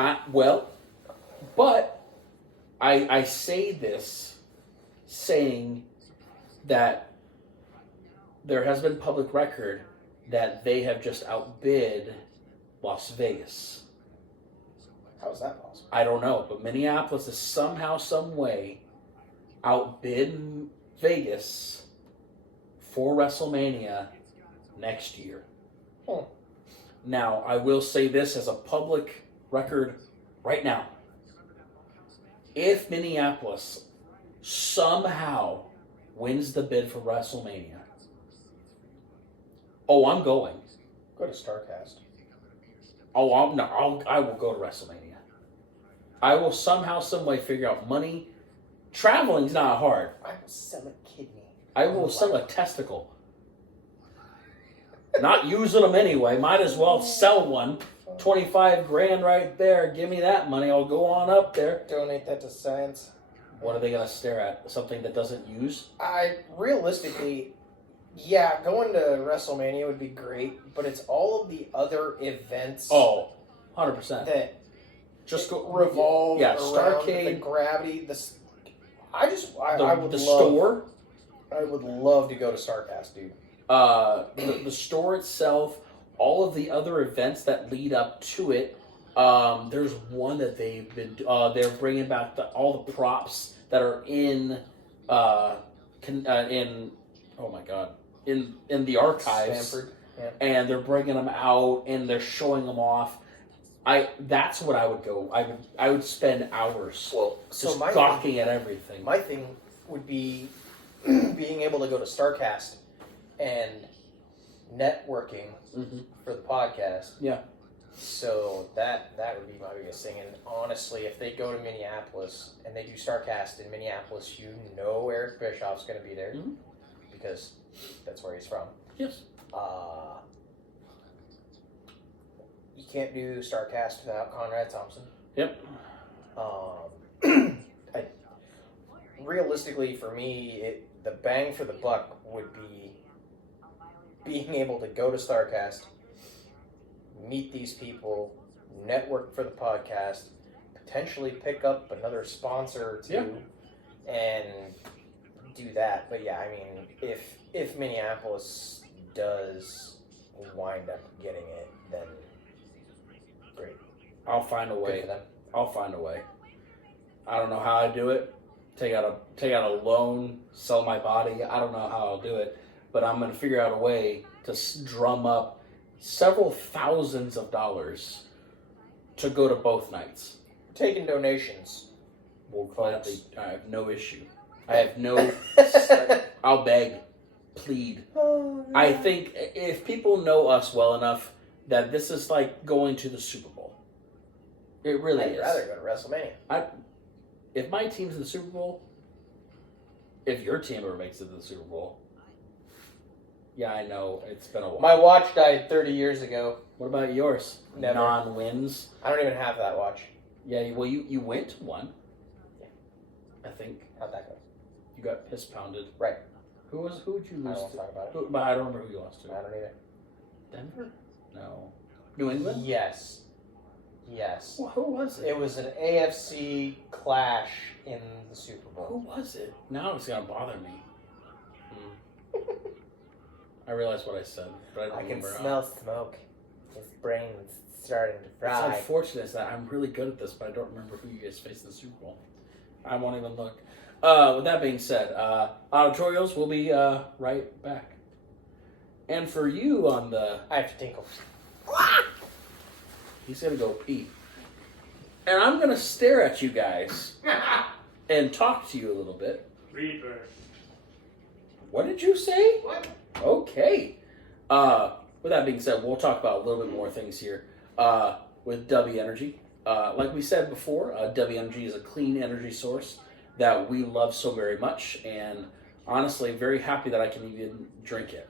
I say this saying that there has been public record that they have just outbid Las Vegas. How is that possible? I don't know, but Minneapolis is somehow, some way outbid Vegas for WrestleMania next year. Hmm. Now, I will say this as a public record right now. If Minneapolis somehow wins the bid for WrestleMania, I'm going. Go to StarCast. I will go to WrestleMania. I will somehow, some way figure out money. Traveling's not hard. I will sell a kidney. I will sell a testicle. Not using them anyway. Might as well sell one. 25 grand right there. Give me that money. I'll go on up there. Donate that to science. What are they going to stare at? Something that doesn't use? Realistically, yeah, going to WrestleMania would be great, but it's all of the other events. 100%. That just go revolve around Starcade, the gravity. I would the store. I would love to go to StarCast, dude. The store itself, all of the other events that lead up to it. There's one that they've been. They're bringing back all the props that are in the archives. Stanford. Yeah. And they're bringing them out and they're showing them off. That's what I would go. I would spend hours just gawking at everything. My thing would be being able to go to StarCast and networking for the podcast. Yeah. So that would be my biggest thing. And honestly, if they go to Minneapolis and they do StarCast in Minneapolis, you know Eric Bischoff's going to be there because that's where he's from. Yes. You can't do StarCast without Conrad Thompson. Yep. Realistically, for me, the bang for the buck would be being able to go to StarCast, meet these people, network for the podcast, potentially pick up another sponsor or two, and do that. But yeah, I mean, if Minneapolis does wind up getting it, then great. I'll find a way. Good for them. I'll find a way. I don't know how I do it. Take out a loan, sell my body. I don't know how I'll do it, but I'm going to figure out a way to drum up several thousands of dollars to go to both nights. Taking donations. We'll gladly. I have no issue. I have no. I'll beg, plead. Oh, no. I think if people know us well enough that this is like going to the Super Bowl. It really is. I'd rather go to WrestleMania. If my team's in the Super Bowl, if your team ever makes it to the Super Bowl, yeah, I know it's been a while. My watch died 30 years ago. What about yours? Never. Non-wins. I don't even have that watch. Yeah, well, you went to one. Yeah. I think. How'd that go? You got piss pounded. Right. Who would you lose I don't want to? to talk about it. But I don't remember who you lost to. I don't either. Denver? No. New England? Yes. Well, who was it? It was an AFC clash in the Super Who Bowl. was it? Now it's gonna bother me. I realize what I said, but I don't remember. smoke. His brain's starting to It's unfortunate that I'm really good at this, but I don't remember who you guys faced in the Super Bowl. I won't even look. With that being said, Auditorials will be right back. And for you on the... I have to tinkle. He's going to go pee. And I'm going to stare at you guys and talk to you a little bit. Reaper. What did you say? What? Okay. With that being said, we'll talk about a little bit more things here with W Energy. Like we said before, W Energy is a clean energy source that we love so very much, and honestly, very happy that I can even drink it.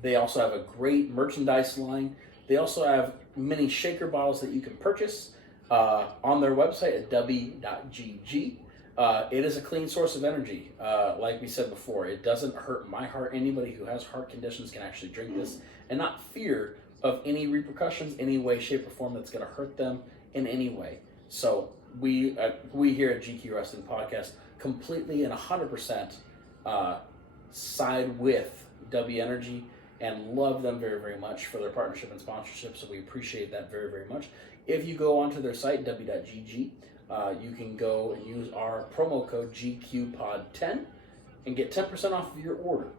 They also have a great merchandise line. They also have many shaker bottles that you can purchase on their website at w.gg. It is a clean source of energy. Like we said before, it doesn't hurt my heart. Anybody who has heart conditions can actually drink this and not fear of any repercussions, any way, shape, or form that's going to hurt them in any way. So we here at GQ Wrestling Podcast completely and 100% side with W Energy and love them very, very much for their partnership and sponsorship. So we appreciate that very, very much. If you go onto their site, w.gg, you can go and use our promo code GQPod10 and get 10% off of your order.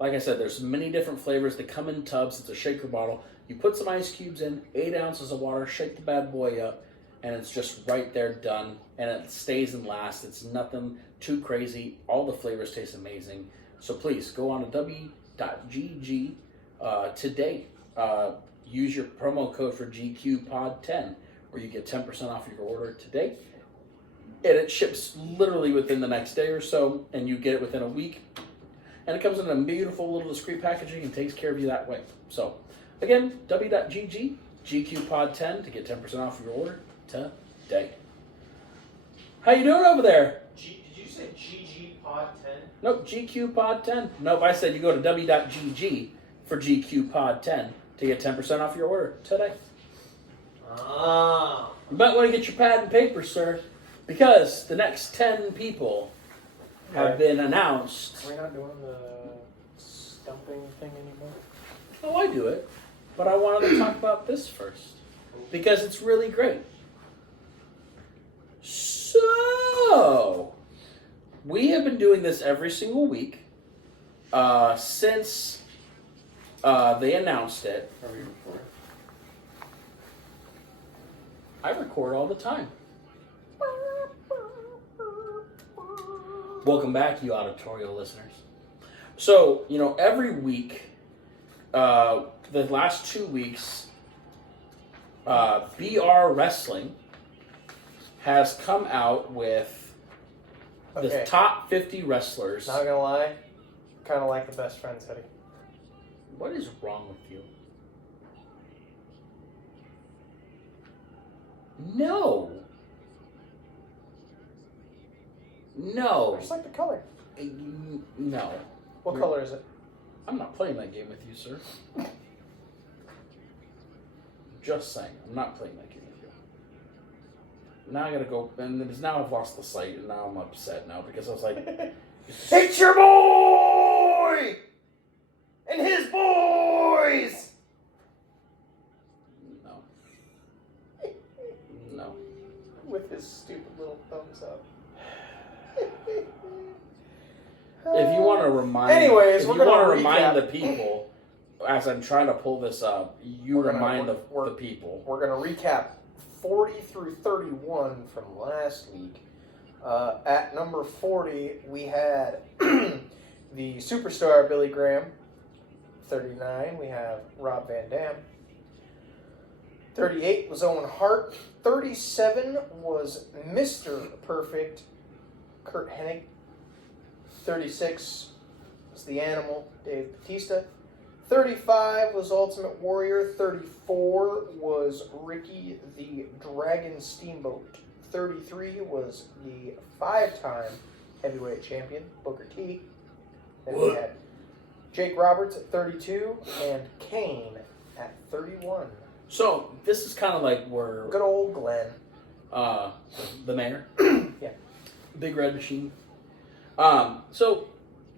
Like I said, there's many different flavors. They come in tubs. It's a shaker bottle. You put some ice cubes in, 8 ounces of water, shake the bad boy up, and it's just right there done. And it stays and lasts. It's nothing too crazy. All the flavors taste amazing. So please go on to w.gg today. Use your promo code for GQPod10 where you get 10% off your order today. And it ships literally within the next day or so, and you get it within a week. And it comes in a beautiful little discreet packaging and takes care of you that way. So, again, w.gg, GQPod10 to get 10% off your order today. How you doing over there? Did you say GG Pod 10? Nope, GQPod10. Nope, I said you go to w.gg for GQPod10 to get 10% off your order today. Ah. You might want to get your pad and paper, sir, because the next 10 people have been announced. Are we not doing the stumping thing anymore? Oh, I do it, but I wanted to talk about this first because it's really great. So, we have been doing this every single week since they announced it. Are we recording? I record all the time. Welcome back, you auditorial listeners. So, every week, the last 2 weeks, BR Wrestling has come out with the top 50 wrestlers. Not gonna lie, kind of like the best friends hoodie. What is wrong with you? No. I just like the color. No. What color is it? I'm not playing that game with you, sir. Just saying, I'm not playing that game with you. Now I gotta go, and now I've lost the sight, and now I'm upset now because I was like, it's your boy and his boys. No. With his stupid little thumbs up. If you want to remind, remind the people, as I'm trying to pull this up, remind the people. We're gonna recap 40 through 31 from last week. At number 40, we had the superstar Billy Graham. 39, we have Rob Van Dam. 38 was Owen Hart. 37 was Mr. Perfect, Kurt Hennig. 36 was The Animal, Dave Bautista. 35 was Ultimate Warrior. 34 was Ricky the Dragon Steamboat. 33 was the 5-time heavyweight champion, Booker T. Then we had Jake Roberts at 32 and Kane at 31. So this is kind of like where good old Glenn, the mayor, yeah, Big Red Machine. So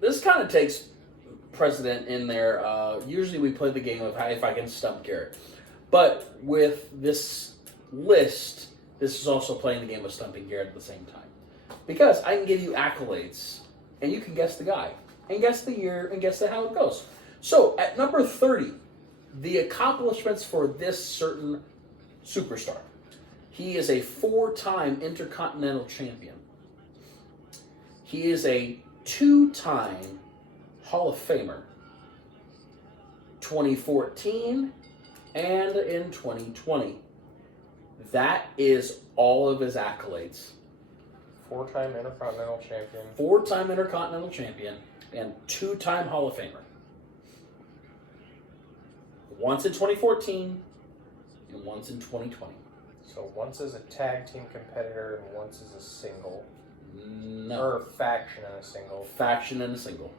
this kind of takes precedent in there. Usually we play the game of if I can stump Garrett, but with this list, this is also playing the game of stumping Garrett at the same time, because I can give you accolades and you can guess the guy and guess the year and guess how it goes. So at number 30. The accomplishments for this certain superstar. He is a 4-time Intercontinental Champion. He is a 2-time Hall of Famer. 2014 and in 2020. That is all of his accolades. 4-time Intercontinental Champion. 4-time Intercontinental Champion and 2-time Hall of Famer. Once in 2014 and once in 2020. So once as a tag team competitor and once as a single. No. Or faction and a single. Faction and a single.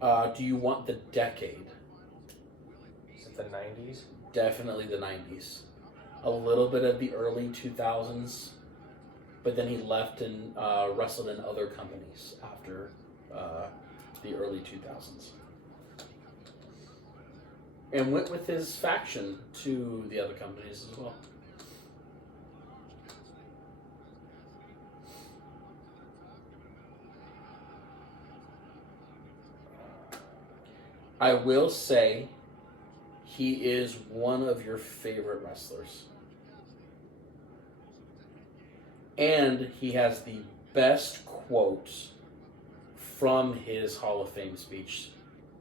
Do you want the decade? Is it the 90s? Definitely the 90s. A little bit of the early 2000s. But then he left and wrestled in other companies after the early 2000s. And went with his faction to the other companies as well. I will say he is one of your favorite wrestlers. And he has the best quotes from his Hall of Fame speech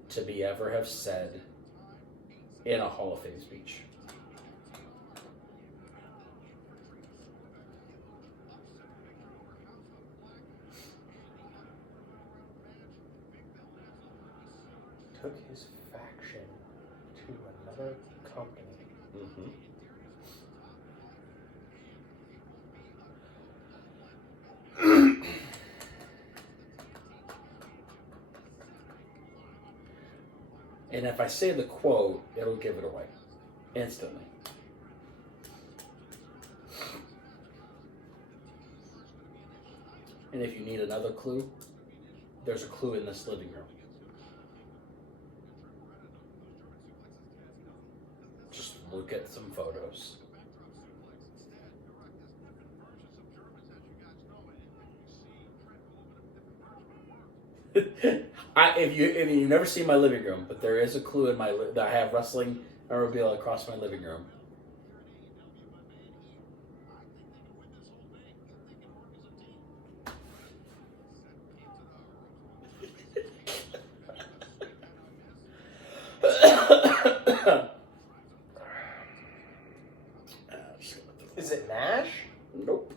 to be ever have said in a Hall of Fame speech. Took his faction to another company. Mm-hmm. And if I say the quote, it'll give it away instantly. And if you need another clue, there's a clue in this living room. Just look at some photos. If you've never seen my living room, but there is a clue in that I have wrestling memorabilia across my living room. Is it Nash? Nope.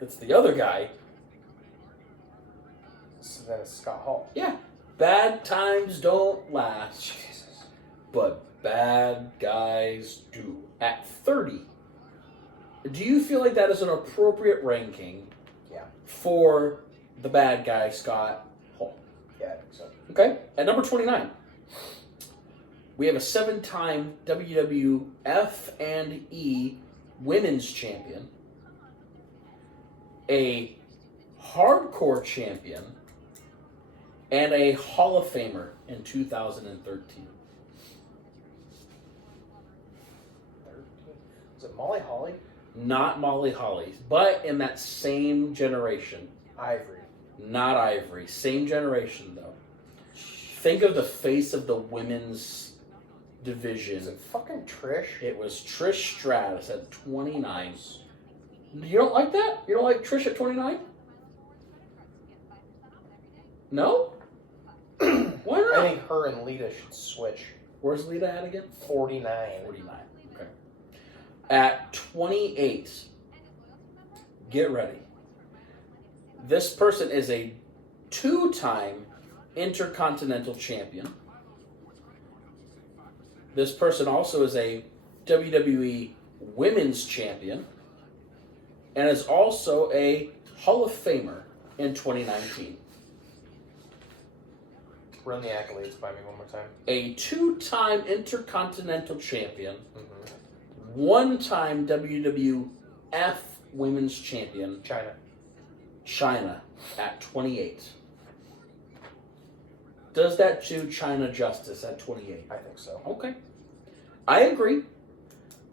It's the other guy. So then it's Scott Hall. Yeah. Bad times don't last. Jesus. But bad guys do. At 30, do you feel like that is an appropriate ranking for the bad guy, Scott Hall? Yeah, I think so. Okay. At number 29, we have a 7-time WWF and E Women's Champion, a Hardcore Champion, and a Hall of Famer in 2013. Is it Molly Holly? Not Molly Holly, but in that same generation. Ivory. Not Ivory. Same generation, though. Think of the face of the women's division. Is it fucking Trish? It was Trish Stratus at 29. You don't like that? You don't like Trish at 29? No? Why not? I think her and Lita should switch. Where's Lita at again? 49. 49. Okay. At 28, get ready. This person is a 2-time Intercontinental Champion. This person also is a WWE Women's Champion and is also a Hall of Famer in 2019. Run the accolades by me one more time. A 2-time Intercontinental Champion, Mm-hmm. 1-time WWF Women's Champion, China at 28. Does that do China justice at 28? I think so. Okay. I agree.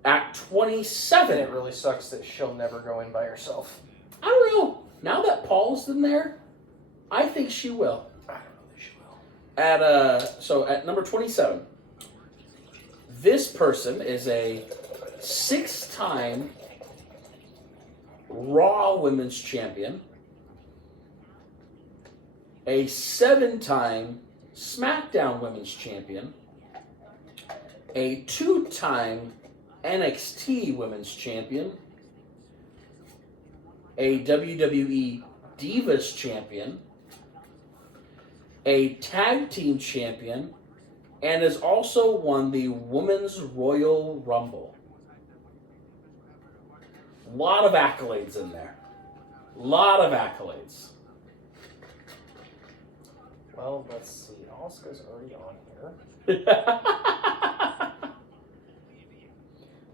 At 27. And it really sucks that she'll never go in by herself. I don't know. Now that Paul's in there, I think she will. I don't know that she will. At number 27, this person is a 6-time Raw Women's Champion, a 7-time SmackDown Women's Champion, a 2-time NXT Women's Champion, a WWE Divas Champion, a Tag Team Champion, and has also won the Women's Royal Rumble. A lot of accolades in there. A lot of accolades. Well, let's see. Asuka's already on here.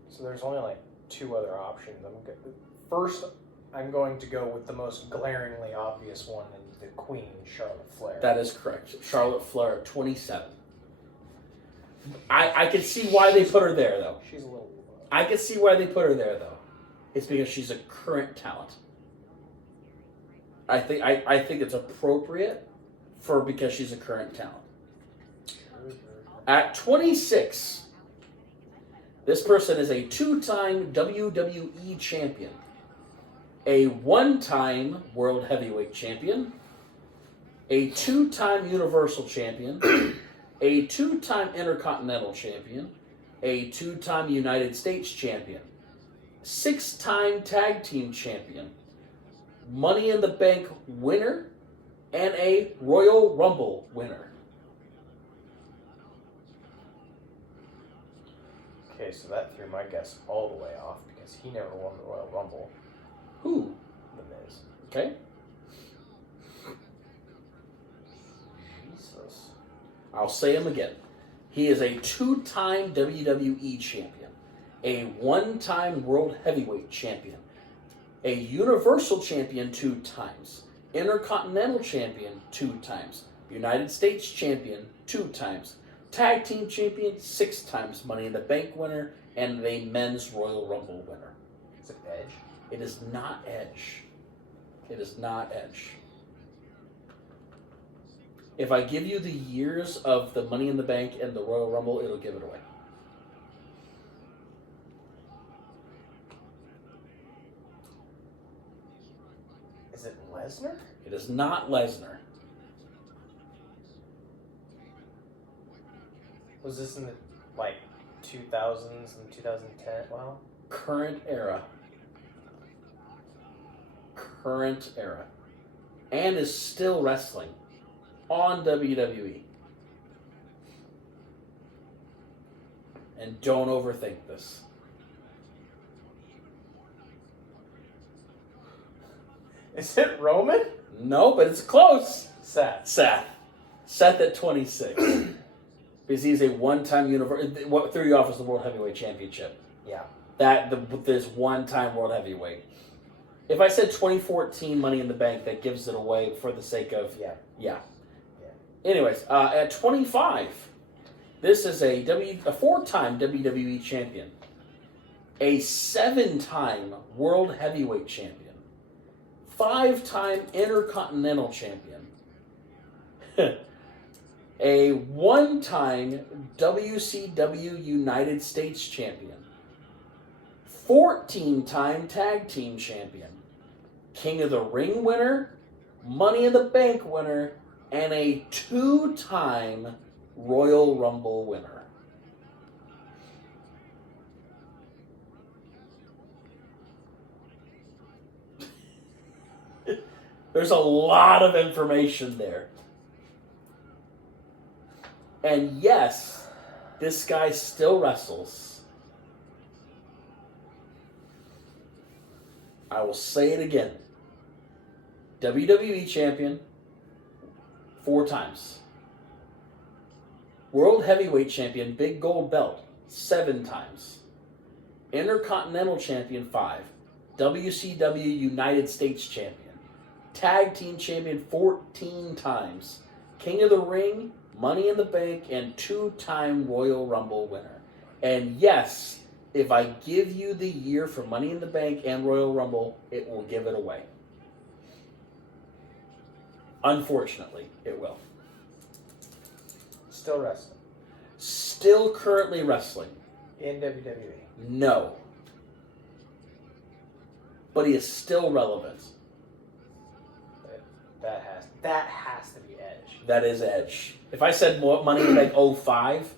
So there's only like 2 other options. First, I'm going to go with the most glaringly obvious one, and the Queen, Charlotte Flair. That is correct. Charlotte Flair at 27. I can see why they put her there, though. She's a little... I can see why they put her there, though. It's because she's a current talent. I think it's appropriate because she's a current talent. At 26, this person is a 2-time WWE champion, a 1-time World Heavyweight Champion, a 2-time Universal Champion, a 2-time Intercontinental Champion, a 2-time United States Champion, 6-time Tag Team Champion, Money in the Bank winner, and a Royal Rumble winner. Okay, so that threw my guess all the way off because he never won the Royal Rumble. Who? The Miz. Okay. Jesus. I'll say him again. He is a 2-time WWE champion, a 1-time World Heavyweight champion, a Universal champion 2 times, Intercontinental champion 2 times, United States champion 2 times, Tag Team champion 6 times, Money in the Bank winner, and a Men's Royal Rumble winner. Is it Edge? It is not Edge. It is not Edge. If I give you the years of the Money in the Bank and the Royal Rumble, it'll give it away. Is it Lesnar? It is not Lesnar. Was this in the, 2000s and 2010? Well, Current era. And is still wrestling on WWE. And don't overthink this. Is it Roman? No, but it's close. Seth. Seth at 26. Because he's a one-time what threw you off was the World Heavyweight Championship. Yeah. This one-time World Heavyweight. If I said 2014 Money in the Bank, that gives it away for the sake of... Yeah. Anyways, at 25, this is a 4-time WWE champion, a 7-time World Heavyweight champion, 5-time Intercontinental champion, a 1-time WCW United States champion, 14-time Tag Team champion, King of the Ring winner, Money in the Bank winner, and a 2-time Royal Rumble winner. There's a lot of information there. And yes, this guy still wrestles. I will say it again. WWE champion 4 times. World Heavyweight Champion, big gold belt, 7 times. Intercontinental Champion, 5. WCW United States Champion. Tag Team Champion, 14 times. King of the Ring, Money in the Bank, and 2-time Royal Rumble winner. And yes, if I give you the year for Money in the Bank and Royal Rumble, it will give it away. Unfortunately, it will. Still wrestling. Still currently wrestling. In WWE. No. But he is still relevant. That has to be Edge. That is Edge. If I said Money in the Bank 05,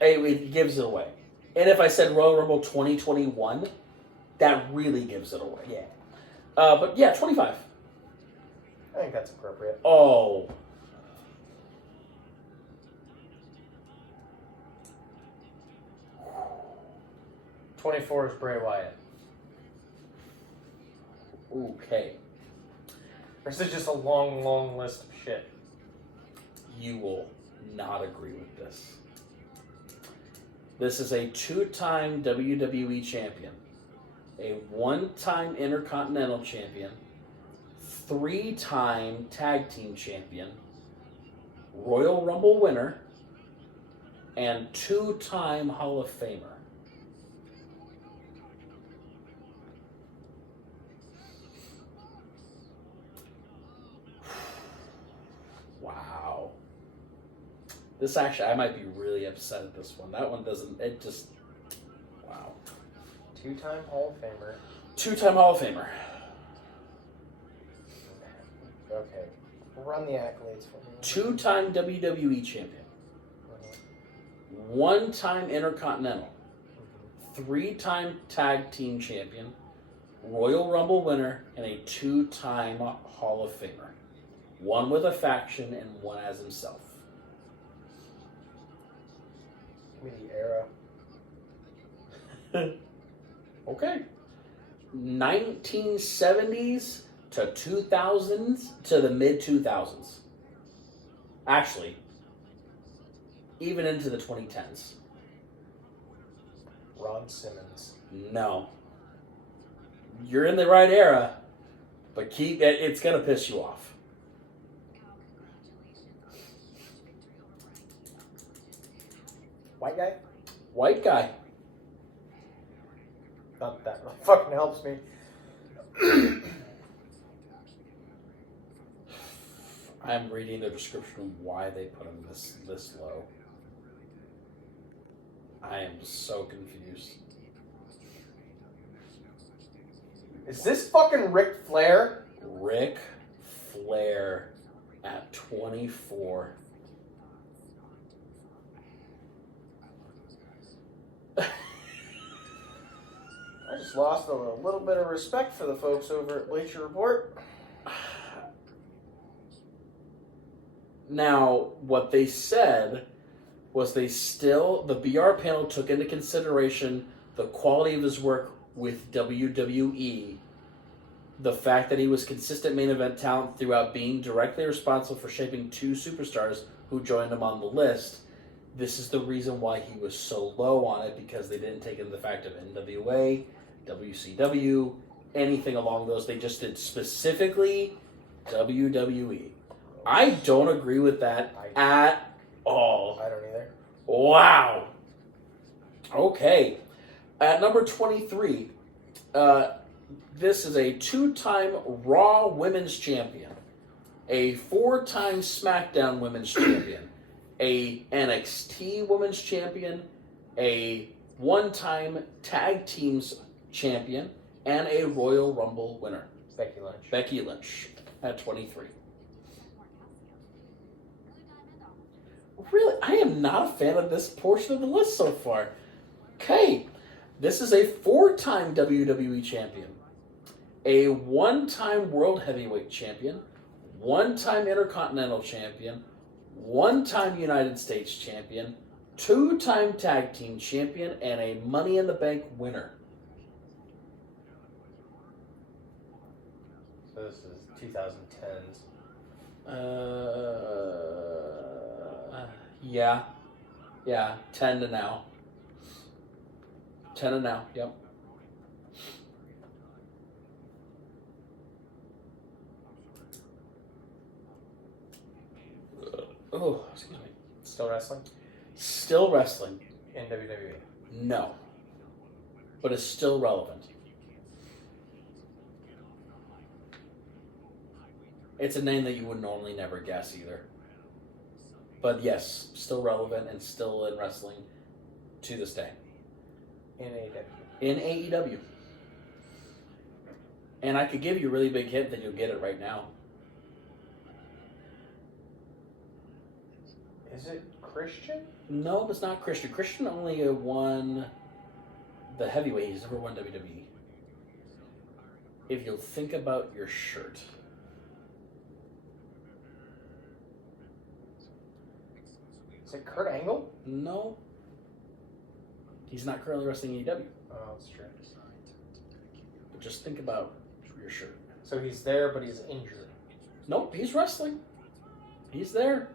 it gives it away. And if I said Royal Rumble 2021, that really gives it away. Yeah. But yeah, 25. I think that's appropriate. Oh. '24 is Bray Wyatt. Okay. This is just a long, long list of shit. You will not agree with this. This is a 2-time WWE champion, a 1-time Intercontinental champion, 3-time Tag Team champion, Royal Rumble winner, and 2-time Hall of Famer. Wow. This actually, I might be really upset at this one. That one doesn't, it just, wow. 2-time Hall of Famer. 2-time Hall of Famer. Okay. Run the accolades for me. 2-time WWE champion. 1-time Intercontinental. 3-time Tag Team champion. Royal Rumble winner. And a 2-time Hall of Famer. One with a faction and one as himself. Give me the era. Okay. 1970s to 2000s to the mid-2000s. Actually, even into the 2010s. Ron Simmons. No. You're in the right era, but it's going to piss you off. White guy? White guy. Not that fucking helps me. I'm reading the description of why they put him this low. I am so confused. Is this fucking Ric Flair? Ric Flair at 24. I just lost a little bit of respect for the folks over at Bleacher Report. Now, what they said was the BR panel took into consideration the quality of his work with WWE, the fact that he was consistent main event talent throughout, being directly responsible for shaping 2 superstars who joined him on the list. This is the reason why he was so low on it, because they didn't take into the fact of NWA, WCW, anything along those. They just did specifically WWE. I don't agree with that at all. I don't either. Wow. Okay. At number 23, this is a 2-time Raw Women's Champion, a 4-time SmackDown Women's Champion, a NXT Women's Champion, a 1-time Tag Teams Champion, and a Royal Rumble winner. Becky Lynch. Becky Lynch at 23. Really, I am not a fan of this portion of the list so far. Okay, this is a 4-time WWE Champion, a 1-time World Heavyweight Champion, 1-time Intercontinental Champion, 1-time United States Champion, 2-time Tag Team Champion, and a Money in the Bank winner. So this is 2010s. Yeah, 10 to now. 10 to now, yep. Oh, excuse me. Still wrestling? Still wrestling. In WWE? No. But is still relevant. It's a name that you would normally never guess either. But yes, still relevant and still in wrestling to this day. In AEW. In AEW. And I could give you a really big hint that you'll get it right now. Is it Christian? No, it's not Christian. Christian only won the heavyweight. He's never won WWE. If you'll think about your shirt. Is it Kurt Angle? No. He's not currently wrestling AEW. Oh, that's true. But just think about your shirt. So he's there, but he's injured. Nope, he's wrestling. He's there.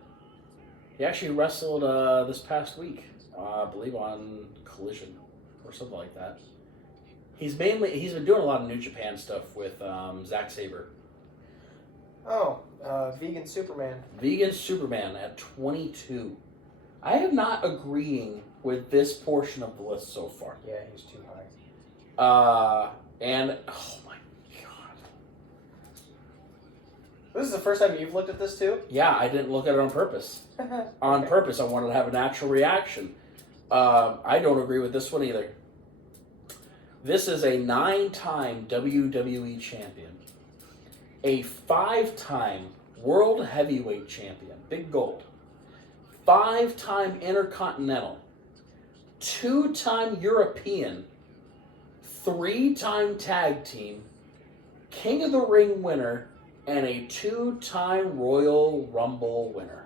He actually wrestled this past week, I believe on Collision or something like that. He's been doing a lot of New Japan stuff with Zack Sabre. Oh, Vegan Superman. Vegan Superman at 22. I am not agreeing with this portion of the list so far. Yeah, he's too high. And oh my god, this is the first time you've looked at this too? yeah, I didn't look at it on purpose. On purpose, I wanted to have a natural reaction. I don't agree with this one either. This is a 9-time WWE champion, a 5-time World Heavyweight champion, big gold, 5-time Intercontinental, 2-time European, 3-time Tag Team, King of the Ring winner, and a 2-time Royal Rumble winner.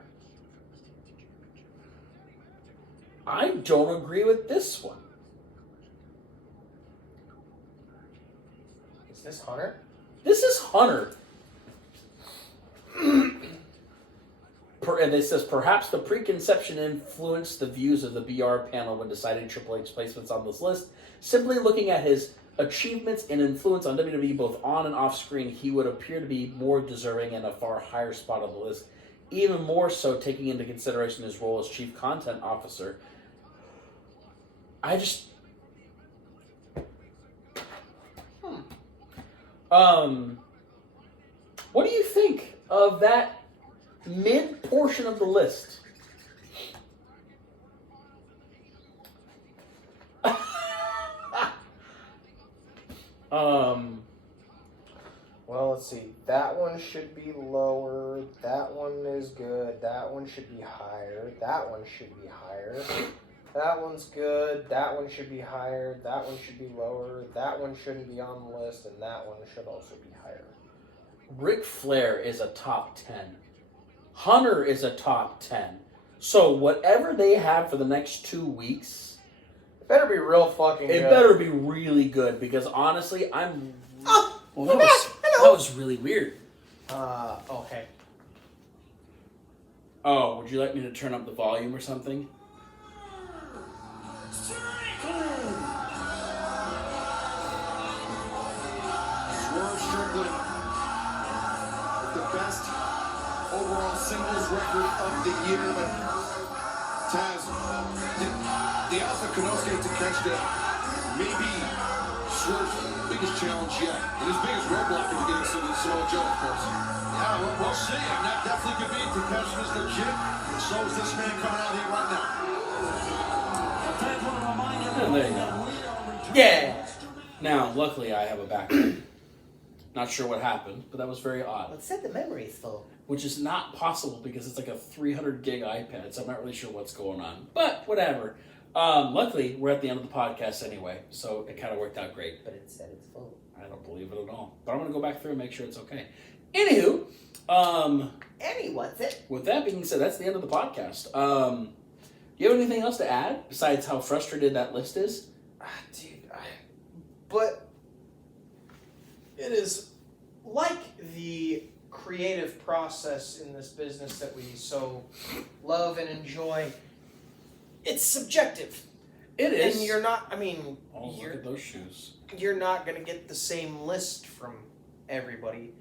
I don't agree with this one. Is this Hunter? This is Hunter. And it says, perhaps the preconception influenced the views of the BR panel when deciding Triple H placements on this list. Simply looking at his achievements and influence on WWE both on and off screen, he would appear to be more deserving and a far higher spot on the list. Even more so taking into consideration his role as Chief Content Officer. What do you think of that mid portion of the list? Well, let's see. That one should be lower. That one is good. That one should be higher. That one should be higher. That one's good. That one should be higher. That one should be lower. That one shouldn't be on the list, and that one should also be higher. Ric Flair is a top 10. Hunter is a top 10. So whatever they have for the next 2 weeks, it better be real fucking good. It better be really good, because honestly, I'm... Oh, well, that was really weird. Okay. Oh, would you like me to turn up the volume or something? Swerve Strickland, the best overall singles record of the year, but Taz, the Alpha Konosuke Takeshita may be Swerve's biggest challenge yet, and his biggest roadblock into getting Samoa Joe, of course. Yeah, we'll see. And that definitely could be. Takeshita's legit, and so is this man coming out here right now. Oh, there you go. Yeah. Now, luckily, I have a backup. Not sure what happened, but that was very odd. Let's set the memories full. Which is not possible because it's like a 300 gig iPad, so I'm not really sure what's going on. But whatever. Luckily, we're at the end of the podcast anyway, so it kind of worked out great. But it said it's full. I don't believe it at all. But I'm going to go back through and make sure it's okay. Anywho, what's it? with that being said, that's the end of the podcast. Do you have anything else to add besides how frustrated that list is? Dude, but it is like the creative process in this business that we so love and enjoy. It's subjective. It is. And you're not, I mean... Oh, look at those shoes. You're not going to get the same list from everybody,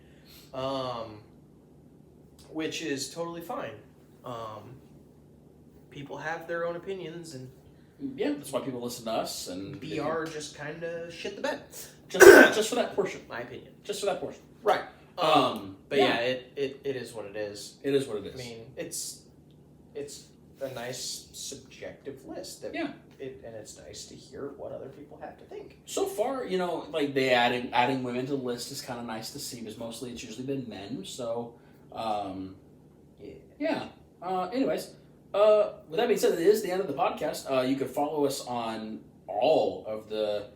which is totally fine. People have their own opinions, and... Yeah, that's why people listen to us, and... BR just kind of shit the bed. Just for that portion. My opinion. Just for that portion. Right. But yeah, it is what it is. It is what it is. I mean, it's a nice subjective list. That yeah. And it's nice to hear what other people have to think. So far, you know, like they adding women to the list is kind of nice to see, because mostly it's usually been men. So, yeah. Anyways, with that being said, it is the end of the podcast. You can follow us on all of the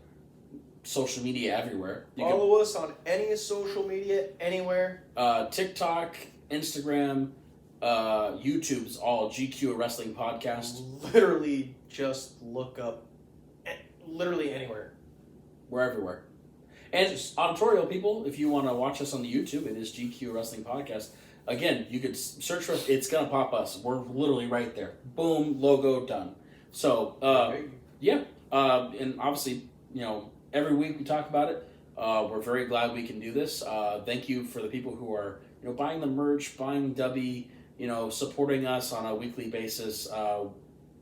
social media everywhere. Follow us on any social media, anywhere. TikTok, Instagram, YouTube's all GQ Wrestling Podcast. Literally just look up literally anywhere. We're everywhere. And just auditorial people, if you want to watch us on the YouTube, it is GQ Wrestling Podcast. Again, you could search for us. It's going to pop us. We're literally right there. Boom, logo, done. So, yeah. And obviously, you know, every week we talk about it. We're very glad we can do this. Thank you for the people who are, you know, buying the merch, buying Dubby, you know, supporting us on a weekly basis,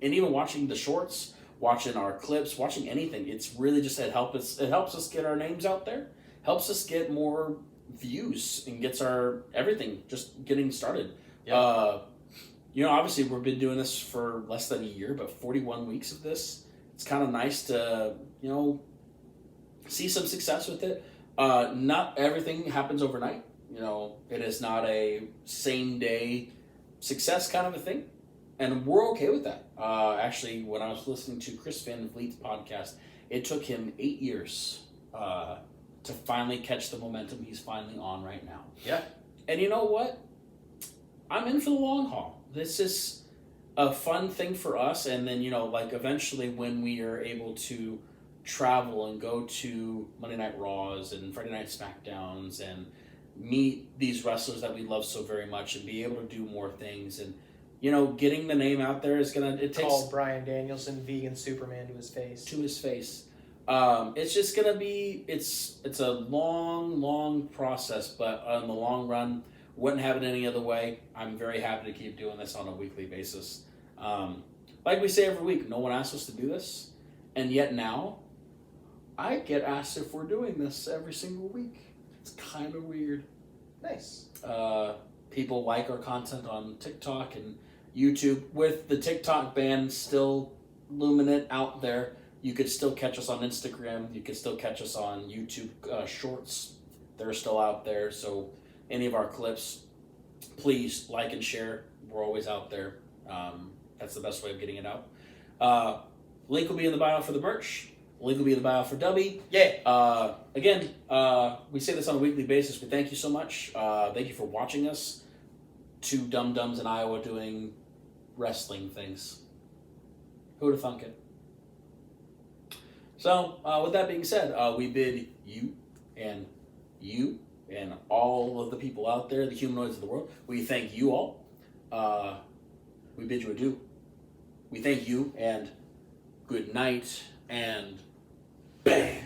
and even watching the shorts, watching our clips, watching anything. It's really just it helps us get our names out there, helps us get more views, and gets our everything just getting started. Yeah. You know, obviously we've been doing this for less than a year, but 41 weeks of this. It's kind of nice to, you know, see some success with it. Not everything happens overnight. You know, it is not a same day success kind of a thing. And we're okay with that. Actually, when I was listening to Chris Van Vliet's podcast, it took him 8 years to finally catch the momentum he's finally on right now. Yeah. And you know what? I'm in for the long haul. This is a fun thing for us. And then, you know, like eventually when we are able to travel and go to Monday Night Raws and Friday Night Smackdowns and meet these wrestlers that we love so very much and be able to do more things, and you know, getting the name out there is takes call Bryan Danielson vegan Superman to his face. It's just gonna be it's a long process, but on the long run, wouldn't have it any other way. I'm very happy to keep doing this on a weekly basis. Like we say every week, no one asked us to do this, and yet now I get asked if we're doing this every single week. It's kind of weird. Nice. People like our content on TikTok and YouTube. With the TikTok ban still luminant out there, you could still catch us on Instagram. You could still catch us on YouTube Shorts. They're still out there. So any of our clips, please like and share. We're always out there. That's the best way of getting it out. Link will be in the bio for the merch. Link will be in the bio for Dubby. Yeah. Again, we say this on a weekly basis, but thank you so much. Thank you for watching us. Two dum-dums in Iowa doing wrestling things. Who would have thunk it? So, with that being said, we bid you and all of the people out there, the humanoids of the world, we thank you all. We bid you adieu. We thank you and good night and bang.